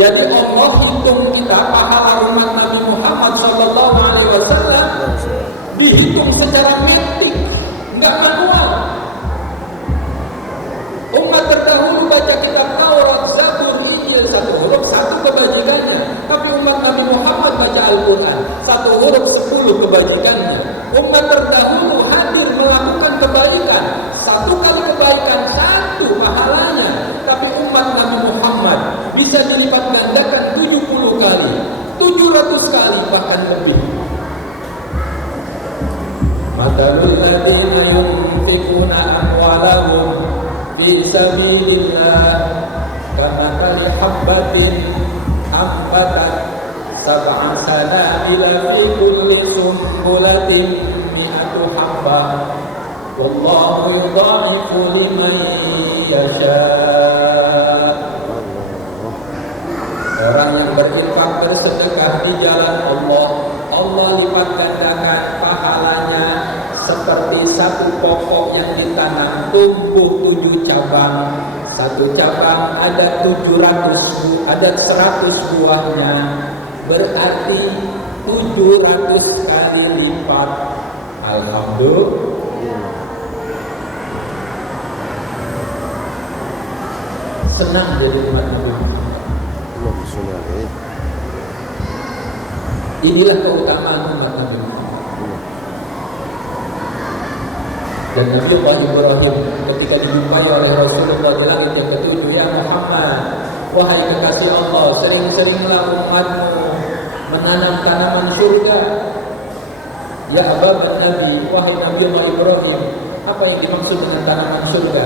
Jadi Allah hitung kita pahala umat Nabi Muhammad SAW dihitung secara metik, enggak manual. Umat terdahulu baca kitab Taurat, Zabur, Injil 1 huruf 1 kebajikannya. Tapi umat Nabi Muhammad baca Al-Quran 1 huruf 10 kebajikannya. Umat terdahulu hadir melakukan kebaikan 1 kali kebaikan 1 pahalanya. Tapi umat habbatin ambata sab'a sanabila fi kulli sunbulatin mi'atu habbah wallahu yudha'ifu liman yasha'. Orang yang berinfak bersedekah di jalan Allah, Allah lipat gandakan pahalanya seperti satu pokok yang ditanam tumbuh 7 cabang. Satu cabang ada 700, ada 100 buahnya, berarti 700 kali lipat. Alhamdulillah. Senang jadi umat Nabi. Inilah keutamaan umat Nabi. Dan Nabi Ibrahim ketika dijumpai oleh Rasulullah di langit yang ketujuh, ya Muhammad, wahai kekasih Allah, sering-seringlah umatmu menanam tanaman surga. Ya Abah Nabi, wahai Nabi Ibrahim, apa yang dimaksud dengan tanaman surga?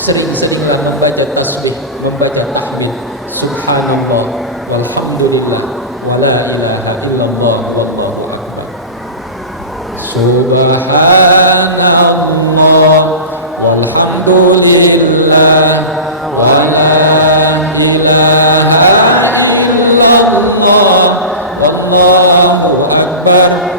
Sering-seringlah membaca tasbih, membaca tahmid, subhanallah, walhamdulillah, wala ilaha illallah, wallahu akbar. Subhanallah, walhamdulillah, wala ilaha illallah, wallahu akbar.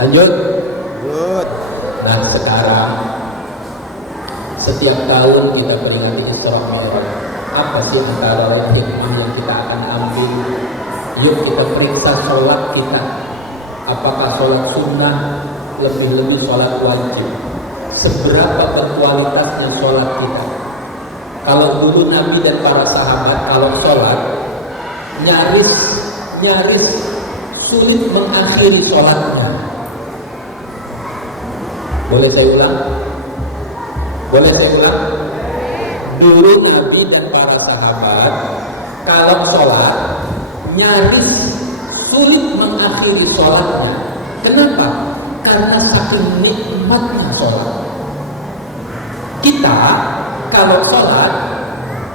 Lanjut. Nah sekarang setiap tahun kita peringati Isra Mi'raj. Apa sih antara hikmah yang kita akan ambil? Yuk kita periksa sholat kita. Apakah sholat sunnah lebih-lebih sholat wajib? Seberapa berkualitasnya sholat kita? Kalau dulu Nabi dan para sahabat kalau sholat nyaris sulit mengakhiri sholatnya. Boleh saya ulang? Dulu Nabi dan para sahabat kalau sholat nyaris sulit mengakhiri sholatnya. Kenapa? Karena saking nikmatnya sholat. Kita kalau sholat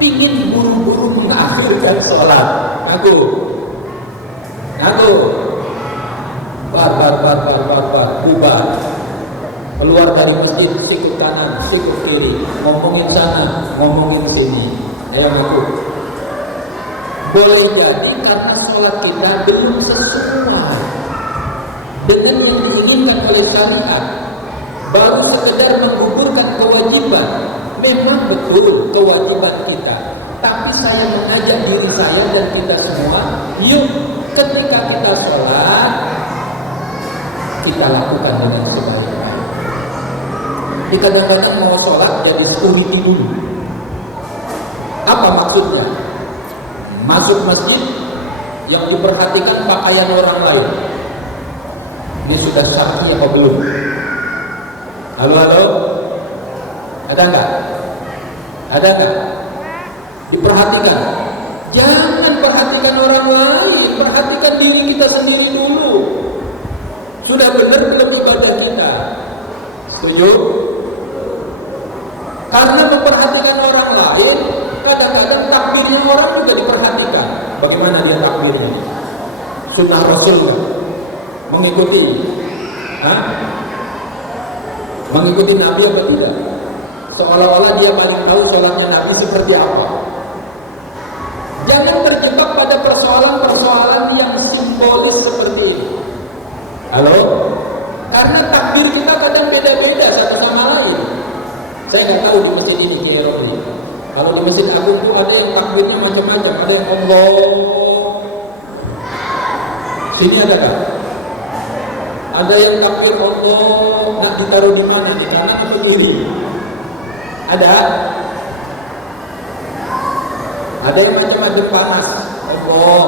ingin buru-buru mengakhirkan sholat. Ngaku bubar. Keluar dari masjid, sikut kanan, sikut kiri, ngomongin sana, ngomongin sini. Ayo ngaku. Boleh jadi karena sholat kita belum sesuai dengan yang diinginkan oleh syariat. Baru sekedar menggugurkan kewajiban. Memang betul kewajiban kita, tapi saya mengajak diri saya dan kita semua, yuk ketika kita sholat kita lakukan dengan sebaik. Kita kadang-kadang mau sholat jadi security dulu. Apa maksudnya? Masuk masjid yang diperhatikan pakaian orang lain. Dia sudah syar'i apa belum? Halo? Ada enggak? Diperhatikan. Jangan perhatikan orang lain, perhatikan diri kita sendiri dulu. Sudah benar belum ibadah kita? Setuju? Karena memperhatikan orang lain, kadang-kadang takbirnya orang juga diperhatikan. Bagaimana dia takbirnya? Sunnah Rasulullah. Mengikuti mengikuti Nabi atau tidak? Seolah-olah dia paling tahu sholatnya Nabi seperti apa. Jangan terjebak pada persoalan-persoalan yang simbolis seperti ini. Halo? Karena takbir kita kadang beda-beda satu sama lain. Saya nggak tahu di masjid ini. Kalau di Masjid Agung itu ada yang takbirnya macam-macam. ada yang Allah. Sini ada tak? Ada yang takbir Allah, nak ditaruh di mana? Di kanan atau kiri? Ada? Ada yang macam-macam panas. Allah.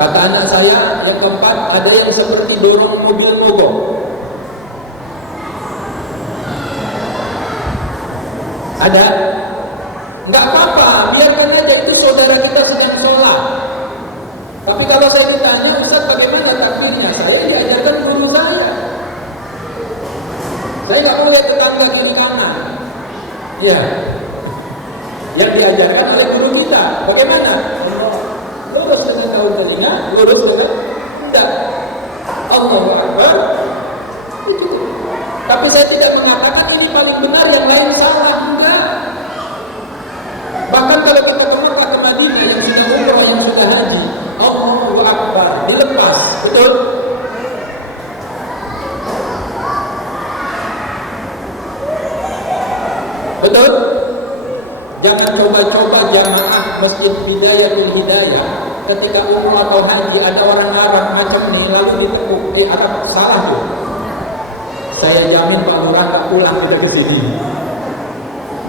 Kata anak saya yang keempat, ada yang seperti dorong mobil mogok. Ada? Enggak apa-apa, biarkan aja, itu saudara kita sedang sholat. Tapi kalau saya ditanya, Ustaz bagaimana takbirnya? Saya diajarkan guru saya. Saya nggak boleh tetangga kiri kanan. Ya, yang diajarkan oleh guru kita. Bagaimana? Lurus dengan daun telinga, lurus dengan tidak. Allahu Akbar. Tapi saya tidak mengatakan ini paling benar, yang lain salah. Enggak. Bahkan kalau kita ke Mekah, ke Madinah, yang sudah umrah, yang sudah haji, Allahu Akbar, dilepas, betul? Betul? Jangan coba-coba jamaah Masjid Bidayatul Hidayah ketika umrah atau haji ada orang Arab macam ini lalu ditekuk, ada salah tuh. Saya jamin Pak Lurah tak pulang kita ke sini.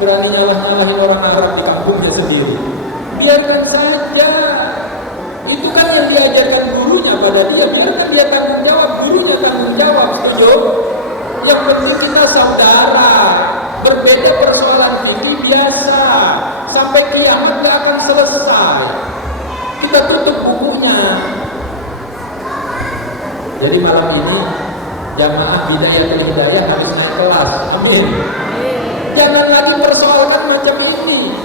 Berani nyalah-nyalahin orang Arab di kampungnya sendiri. Biarkan saja. Itu kan yang diajarkan gurunya pada dia. Biarkan dia tanggung jawab, gurunya tanggung jawab. Betul? Yang penting kita saudara. Berbeda persoalan ini biasa. Sampai kiamat tidak akan selesai. Kita tutup bukunya. Jadi malam ini jamaah Bidayatul Hidayah harus naik kelas. Amin. Jangan lagi persoalan macam ini.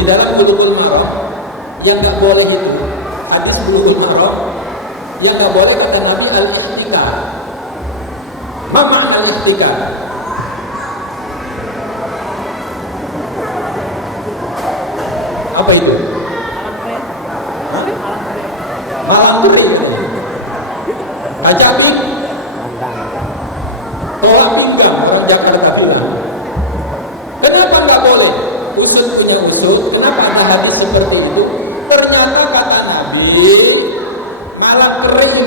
Di dalam Bulughul Maram yang tak boleh itu, hadis Bulughul Maram yang tak boleh kata Nabi al-ikhtikar. Apa al-ikhtikar? Apa itu? Malam break. Ajak tolak pinggang orang Jakarta pulang. Kenapa nggak boleh? Usut punya usut. Kenapa ada hadis seperti itu? Ternyata kata Nabi, malam break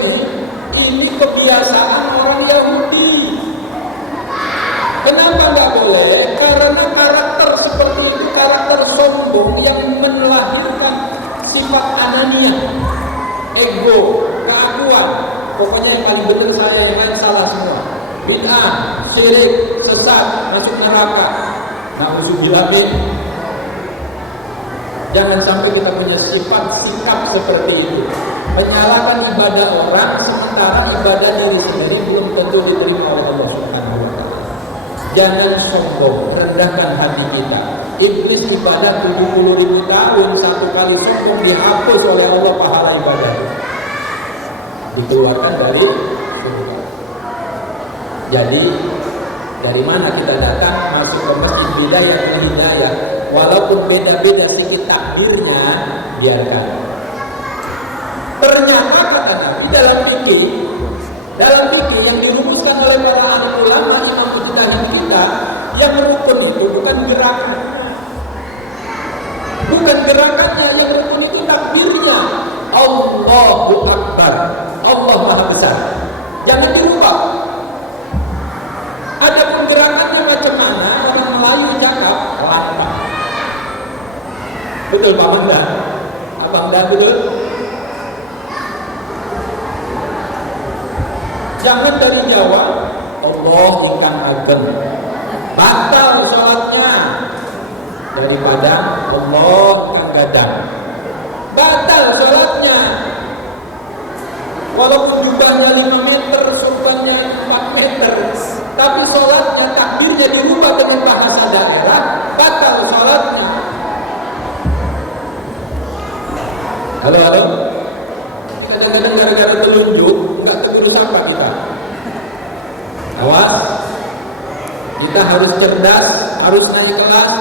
ini kebiasaan orang Yahudi. Kenapa nggak boleh? Karena karakter seperti itu, karakter sombong yang melahirkan sifat anania, ego, keakuan. Pokoknya yang paling benar saya, yang lain salah semua. Bid'ah, syirik, sesat, masuk neraka. Na'udzubillah. Jangan sampai kita punya sifat sikap seperti itu. Menyalahkan ibadah orang sementara ibadah diri sendiri belum tentu diterima oleh Allah Subhanahu wa taala. Jangan sombong, rendahkan hati kita. Iblis ibadah 70.000 tahun, satu kali sombong dihapus oleh Allah pahala ibadah. Dikeluarkan dari surga. Jadi dari mana kita datang masuk ke Masjid Bidayatul Hidayah, walaupun beda-beda sedikit takbirnya, biarkan. Ternyata kata Nabi dalam fikih yang dirumuskan oleh para ahli ulama imam mujtahid kita, yang rukun itu bukan gerakan. Bukan gerakannya, yang rukun itu takbirnya. Allahu Akbar. Allah Maha Besar. Jangan dilupa. Ada penggerakannya macam mana orang Melayu cakap lantang. Betul Pak Benda? Abang Benda betul? Jangan dari Jawa Allah ingkang ageng, batal sholatnya. Daripada Allah ingkang gadang, batal sholatnya. Walaupun jubahnya 5 meter, sultannya 4 meter, tapi sholatnya takbirnya dirubah dengan bahasa daerah, batal sholatnya. Halo. Kadang-kadang gara-gara telunjuk nggak terurus apa kita. Awas, kita harus cerdas, harus naik kelas.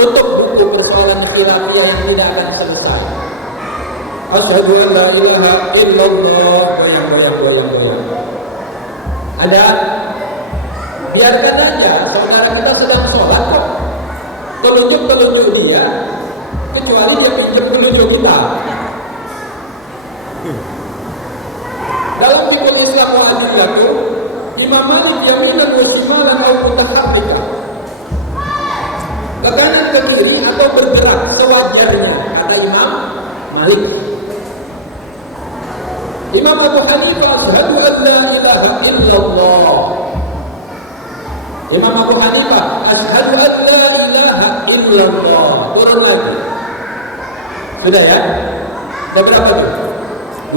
Tutup buku persoalan khilafiyah yang tidak akan selesai. Asyhadu an la ilaha illallah. Goyang. Ada? Biarkan aja, saudara kita sedang sholat kok. kecuali dia pinjam penunjuk kita. Dalam fikih Islam wajib itu Imam Malik yaminan wa shimalan au mutaharrika, ke kanan ke kiri atau bergerak sewajarnya, kata Imam Malik. Imam Abu Hanifah asyhadu an la ilaha illallah. Imam Abu Hanifah asyhadu an la ilaha illallah. Turun lagi. Sudah ya? Berapa itu?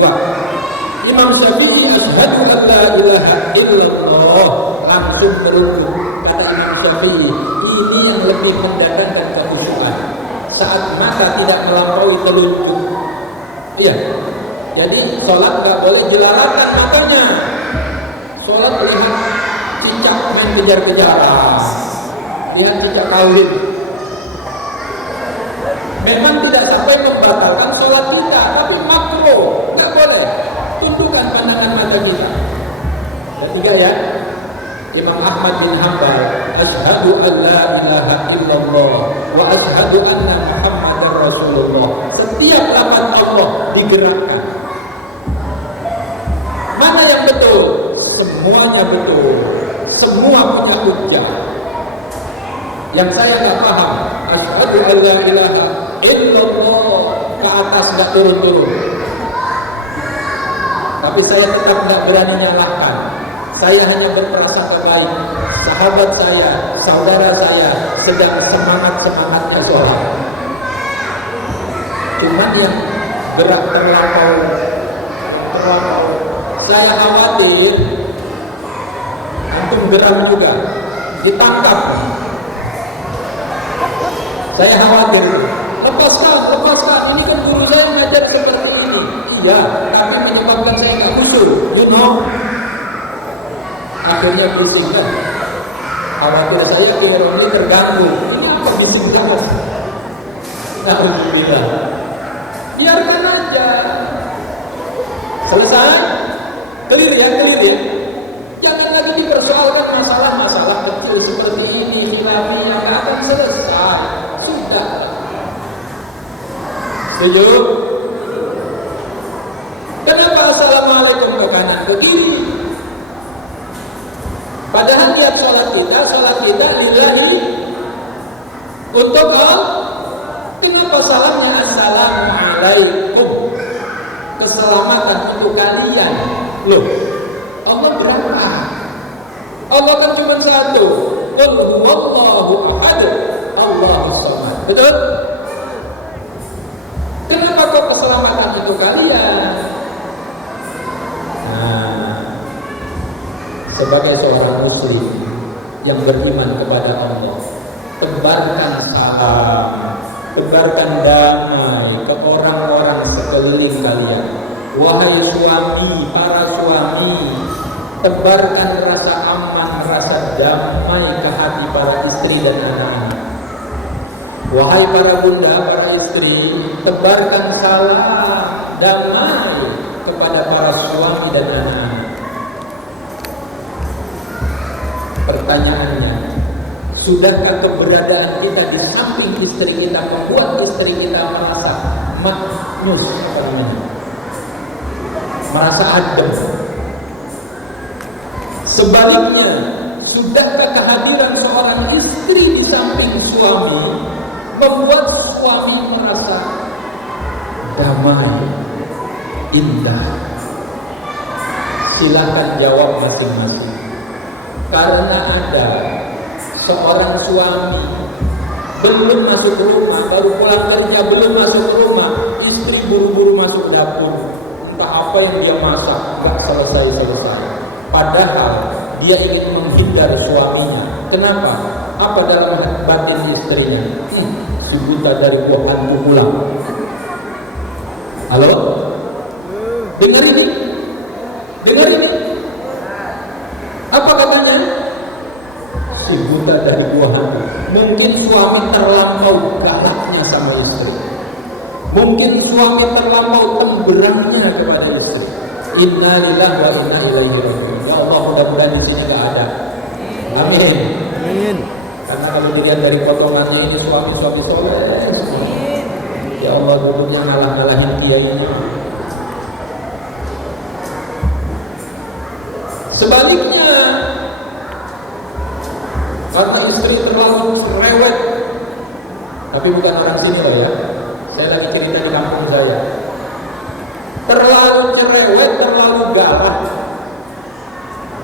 2. Imam Syafi'i asyhadu an la ilaha illallah. Langsung turun. Kata Imam Syafi'i, ini yang lebih mendatangkan kekhusyuan saat mata tidak melampaui telunjuk. Iya. Jadi sholat nggak boleh dilarangkan matanya. Sholat lihat cicak main kejar-kejaran, lihat cicak kawin. Memang tidak sampai membatalkan sholat kita, tapi makruh, nggak boleh. Tundukkan pandangan mata kita. Ketiga ya, Imam Ahmad bin Hanbal asyhadu an la ilaha illallah wa asyhadu anna Muhammadar Rasulullah. Setiap lafaz Allah digerakkan. Mana yang betul? Semuanya betul. Semua punya hujjah. Yang saya nggak paham, asyhadu an la ilaha illallah, ke atas nggak turun-turun. Tapi saya tetap nggak berani nyalahkan. Saya hanya berprasangka baik. Sahabat saya, saudara saya sedang semangat-semangatnya sholat. Cuma yang gerak terlampau. Saya khawatir antum gerak juga, ditangkap. Saya khawatir. Lepaskan. Ini kan guru saya mengajar seperti ini. Iya, tapi menyebabkan saya nggak khusyuk. Akhirnya pusing kan. Khawatir saya ekonomi terganggu. Ini bising banget. Alhamdulillah. Biarkan aja. Selesai. Clear ya. Jangan lagi dipersoalkan masalah-masalah kecil seperti ini. Khilafiyah nggak akan selesai. Sudah. Setuju? Kenapa assalamualaikum ke kanan begini? Padahal niat sholat kita lillahi untuk Allah. Kenapa salahnya assalamualaikum? Keselamatan untuk kalian. Loh, Allah berapa? Allah kan cuma satu. Qul huwallahu ahad, Allahus samad. Betul? Kenapa kok keselamatan untuk kalian? Sebagai seorang muslim yang beriman kepada Allah, tebarkan salam, tebarkan damai ke orang-orang sekeliling kalian. Wahai suami, para suami, tebarkan rasa aman, rasa damai ke hati para istri dan anak-anak. Wahai para bunda, para istri, tebarkan salam damai kepada para suami dan anak-anak. Pertanyaannya, sudahkah keberadaan kita di samping istri kita membuat istri kita merasa maknus, merasa adem? Sebaliknya, sudahkah kehadiran seorang istri di samping suami membuat suami merasa damai, indah? Silakan jawab masing-masing. Karena ada seorang suami belum masuk rumah, baru pulang kerja, belum masuk rumah, istri buru-buru masuk dapur, entah apa yang dia masak, nggak selesai. Padahal dia ingin menghindar suaminya. Kenapa? Apa dalam batin istrinya? Si buta dari buah hantu pulang. Halo? Dengar ini? Apa katanya? Si buta dari buah hati. Mungkin suami terlampau galaknya sama istri. Mungkin suami terlampau tenggelamnya kepada istri. Inna lillahi wa inna ilaihi raji'un. Ya Allah, mudah-mudahan di sini tidak ada. Amin. Karena kalau dilihat dari potongannya ini suami soleh. Ya Allah, dulunya ngalah-ngalahin kiainya. Sebaliknya, karena istri terlalu cerewet, tapi bukan orang sini loh ya. Saya lagi cerita di kampung saya. Terlalu cerewet, terlalu galak.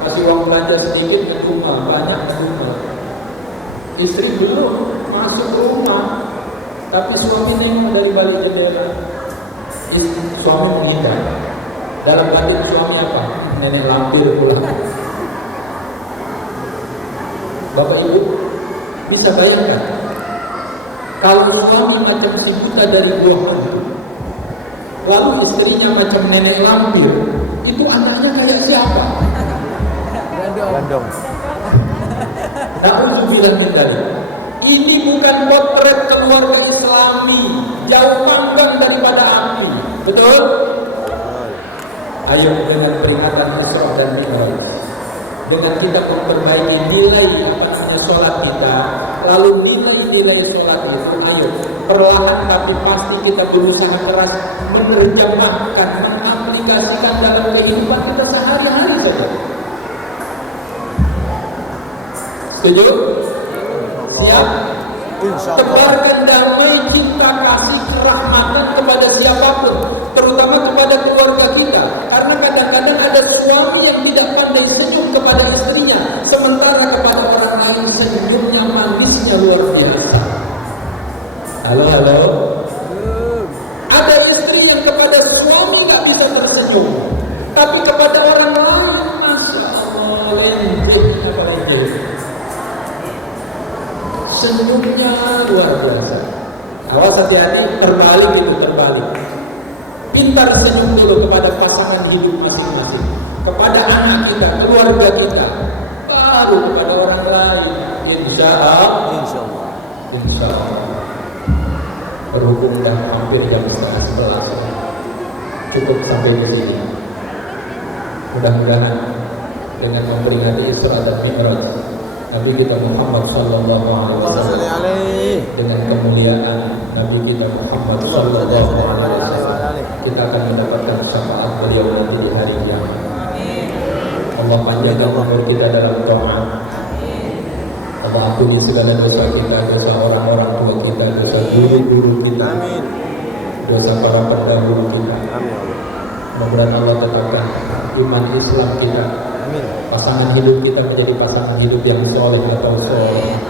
Kasih uang belanja sedikit ke rumah, banyak ke rumah. Istri belum masuk rumah, tapi suami nengok dari balik jendela. Suami meninggal. Dalam hati suami apa? Nenek lampir pulang. Bapak Ibu bisa bayangkan, kalau suami macam si buta dari dua maju, lalu istrinya macam nenek lampir, itu anaknya kayak siapa? Gandong. Na'udzubillah min dzalik. Ini bukan potret keluarga Islami, jauh panggang daripada api. Betul? Ayo dengan peringatan Isra dan Mi'raj, dengan kita memperbaiki nilai sholat kita, lalu nilai sholat itu, ayo perlahan tapi pasti kita berusaha keras menerjemahkan, mengaplikasikan dalam kehidupan kita sehari-hari saja. Setuju? Siap? Tebarkan damai, cinta, kasih, rahmatan kepada siapapun, terutama kepada keluarga kita. Karena kadang-kadang ada suami yang tidak pandai senyum kepada istrinya, sementara kepada orang lain senyumnya manisnya luar biasa. Halo. Ada istri yang kepada suami nggak bisa tersenyum, tapi kepada orang lain, masya Allah, lenjek apalagi. Senyumnya luar biasa. Awas hati-hati, terbalik. Pintar senyum dulu kepada pasangan hidup masing-masing, kepada anak kita, keluarga kita, baru kepada orang lain. Insya Allah. Berhubung dah hampir jam 11, cukup sampai ke sini. Mudah-mudahan dengan memperingati Isra dan Mi'raj Nabi kita Muhammad sallallahu alaihi wasallam, dengan kemuliaan Nabi kita Muhammad sallallahu alaihi wasallam, kita akan mendapatkan syafaat beliau nanti di hari kiamat. Allah panjangkan umur kita dalam doa. Allah ampuni segala dosa kita, dosa orang-orang tua kita, dosa guru-guru kita, dosa para pendahulu kita. Mudah-mudahan Allah tetapkan iman Islam kita, pasangan hidup kita menjadi pasangan hidup yang soleh atau soleh.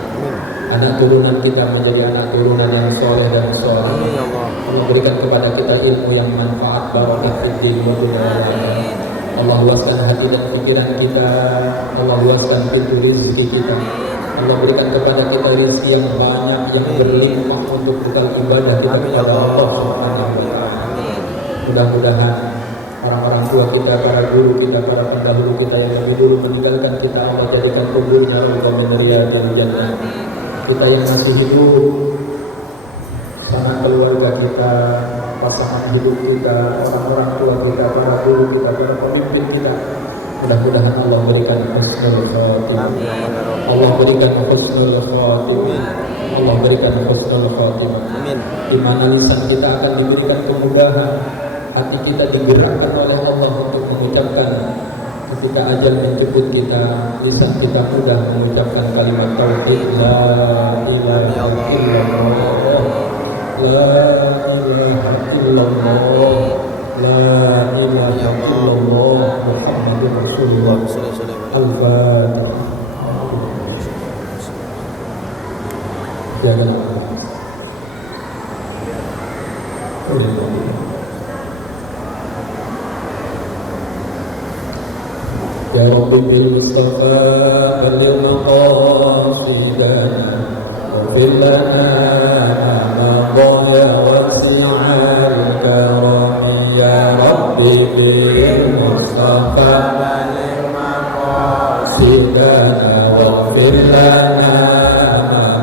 Anak turunan kita menjadi anak turunan yang soleh dan soleh. Allah berikan kepada kita ilmu yang manfaat, barakah fid din wa dunya. Allah luaskan hati dan pikiran kita. Allah luaskan pintu rezeki kita. Allah berikan kepada kita rezeki yang banyak, yang berlimpah untuk bekal ibadah kita kepada Allah Subhanahu wa taala. Mudah-mudahan orang-orang tua kita, para guru kita, para pendahulu kita yang lebih dulu meninggalkan kita, Allah jadikan kuburnya Raudhatan min Riyadil Jannah. Kita yang masih hidup, sanak keluarga kita, pasangan hidup kita, orang-orang tua kita, para guru kita, para pemimpin kita, mudah-mudahan Allah berikan husnul khatimah. Allah berikan husnul khatimah. Allah berikan husnul khatimah. Di mana lisan kita akan diberikan kemudahan, hati kita digerakkan oleh Allah untuk mengucapkan ketika ajal menjemput kita, lisan kita mudah mengucapkan kalimat tauhid, la ilaha illallah, la ilaha illallah, la ilaha illallah, Muhammadur Rasulullah. Al-Fatihah. Jangan Ya Rabbi bil Mustafa balil maqasidana wa fil lana ma dhaya wasi'al karami. Ya Rabbi bil Mustafa balil maqasidana wa fil lana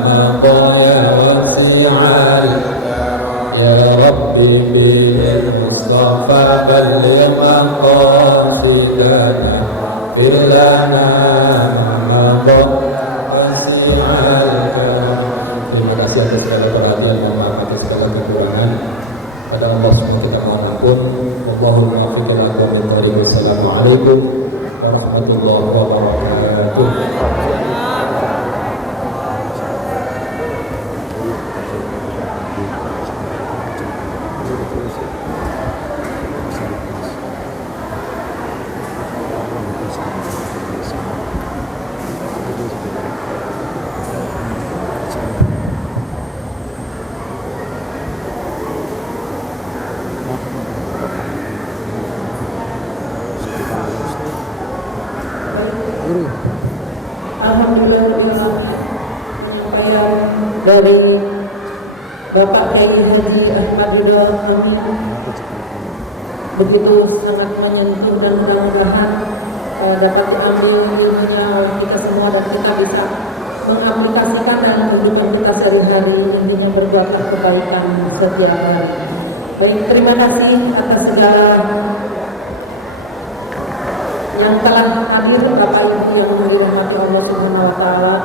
ma dhaya wasi'al karami. Ya Rabbi bil Mustafa balil maqasidana Bilana Terima kasih atas dari Bapak Kiai Haji Ahmad Ridho Amin begitu sangat menyentuh dan mudah-mudahan dapat diambil ilmunya oleh kita semua dan kita bisa mengaplikasikan dalam kehidupan kita sehari-hari, intinya berbuatlah kebaikan setiap hari. Baik, terima kasih atas segala yang telah hadir, Bapak Ibu yang dirahmati Allah Subhanahu wa taala.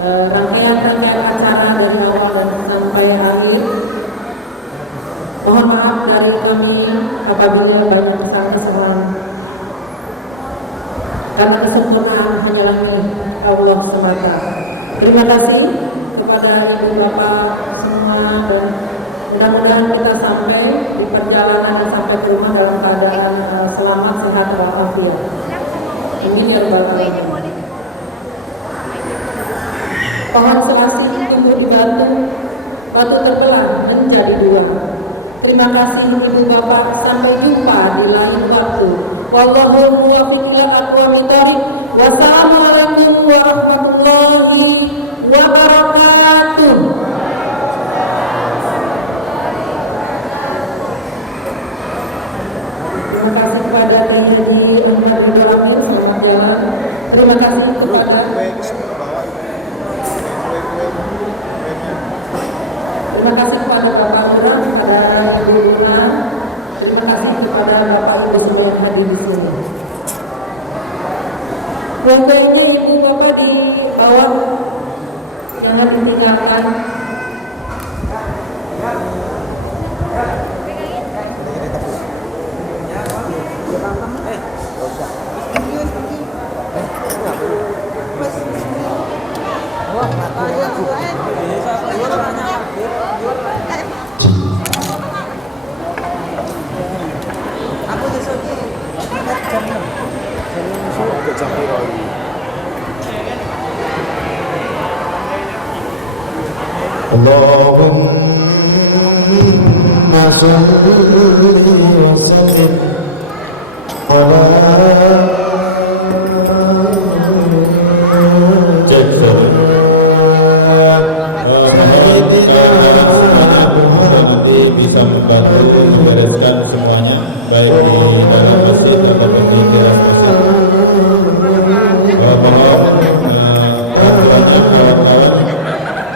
Rangkaian acara dari awal dan sampai akhir. Mohon maaf dari kami apabila banyak kesalahan. Karena kesempurnaan hanya Allah semata. Terima kasih kepada ibu bapak semua dan mudah-mudahan kita sampai di perjalanan dan sampai ke rumah dalam keadaan selamat, sehat, walafiat. Amin ya rabbal alamin. Pohon selasih tumbuh di batu terbelah menjadi dua. Terima kasih ibu bapak, sampai jumpa di lain waktu. Wallahu muwaffiq ila aqwamit thoriq. Wassalamualaikum warahmatullahi wabarakatuh. Terima kasih kepada Haji Ahmad Ridho Amin, selamat jalan. Terima kasih kepada Bapak Lurah, kepada Ibu Lurah. Terima kasih kepada Bapak Ibu semua yang hadir di sini. Fotonya ibu bapak di bawah, jangan ditinggalkan. Allahumma salli wa sallim ala bisa membantu membereskan semuanya, baik di dalam masjid maupun di luar masjid.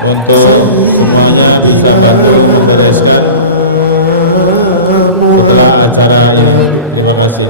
Untuk semuanya bisa bantu membereskan setelah acara ini. Terima kasih.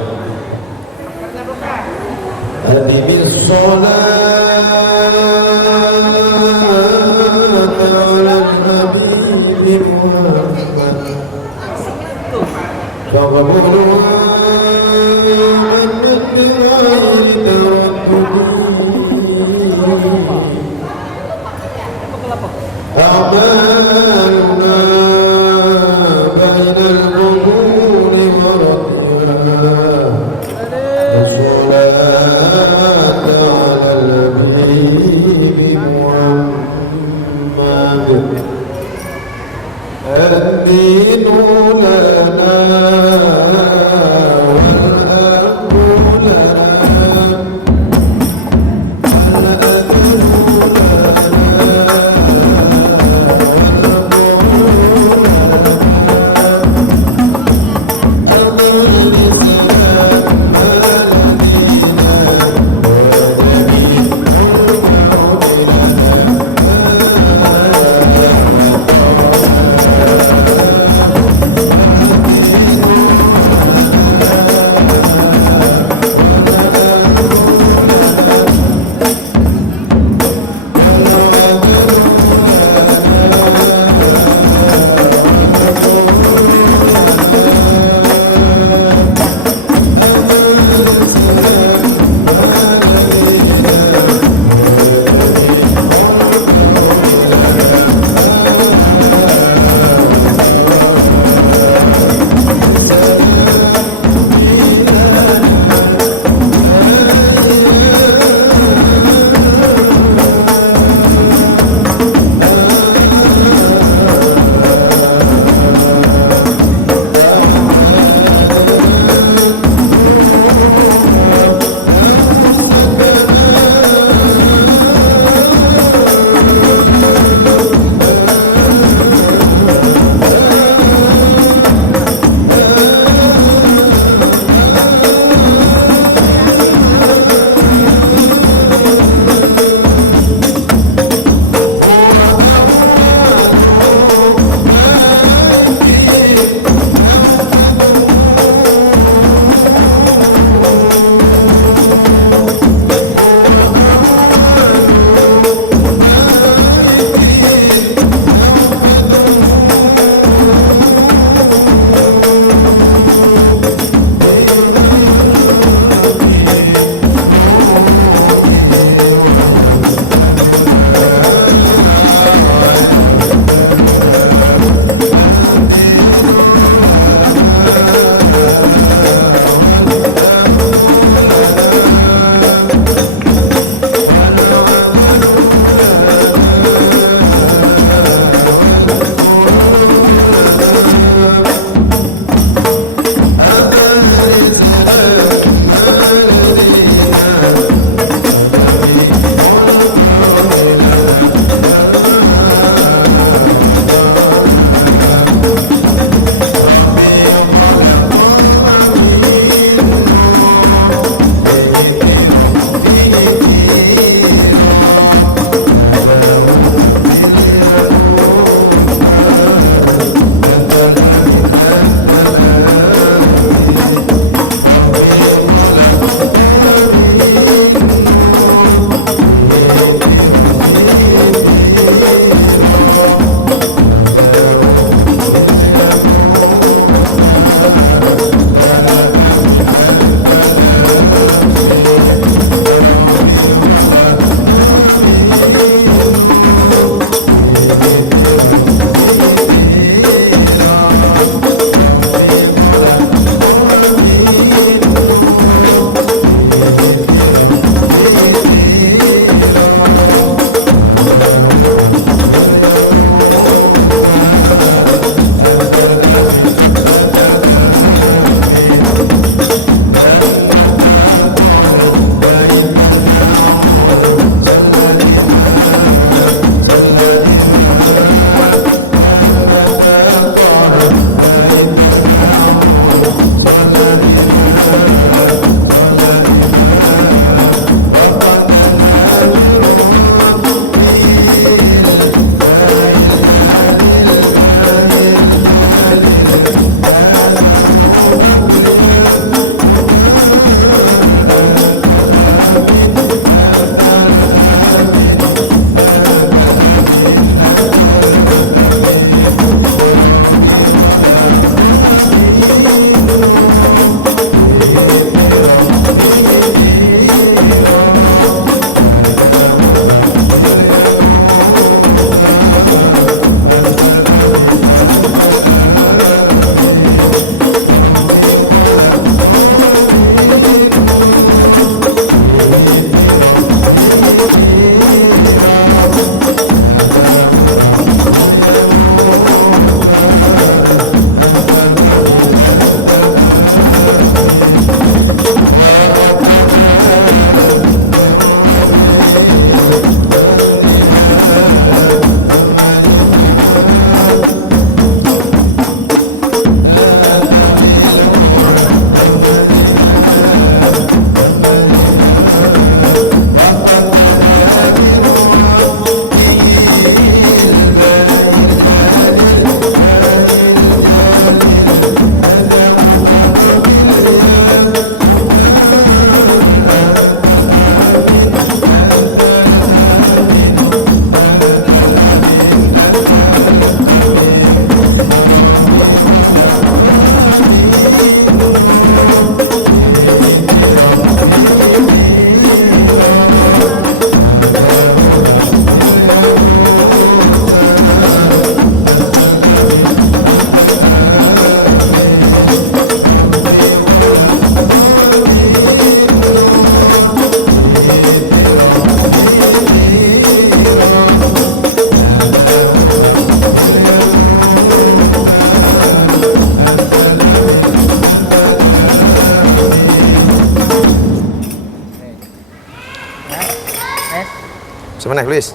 mana Luis?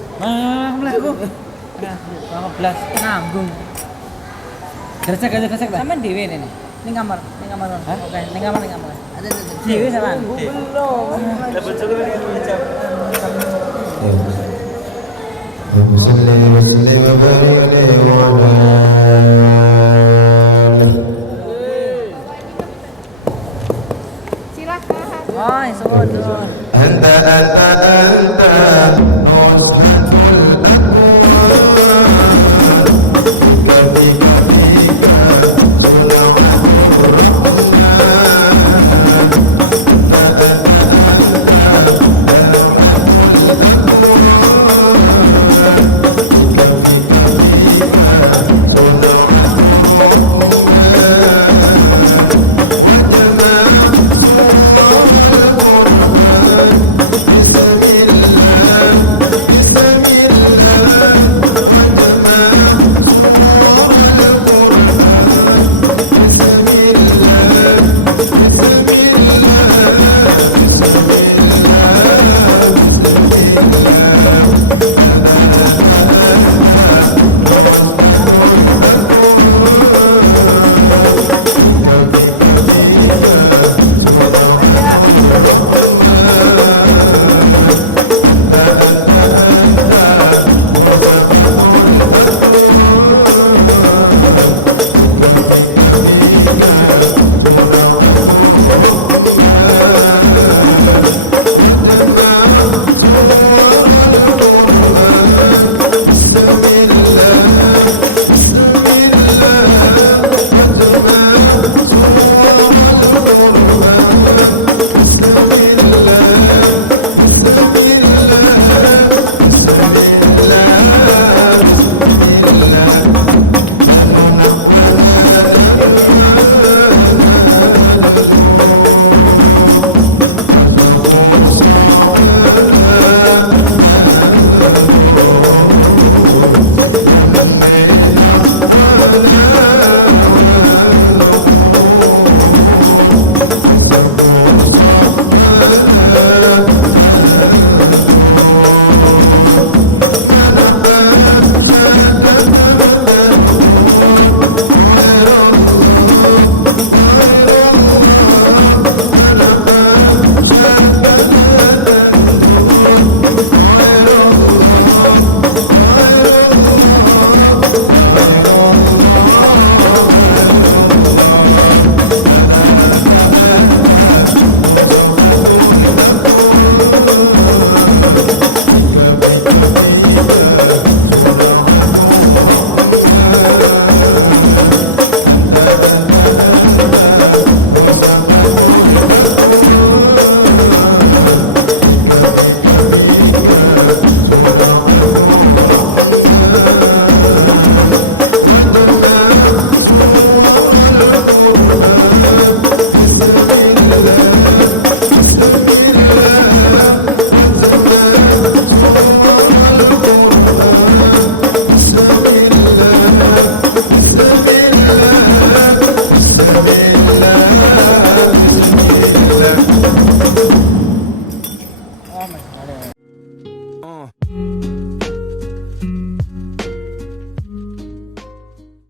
Mulai aku. Belas nanggung. Gresek lah. Sampean dhewe ini. Ning kamar. Oke, ning kamar. Ada. Dhewe sampean. Belum. Dapat juga ini jam. Muslim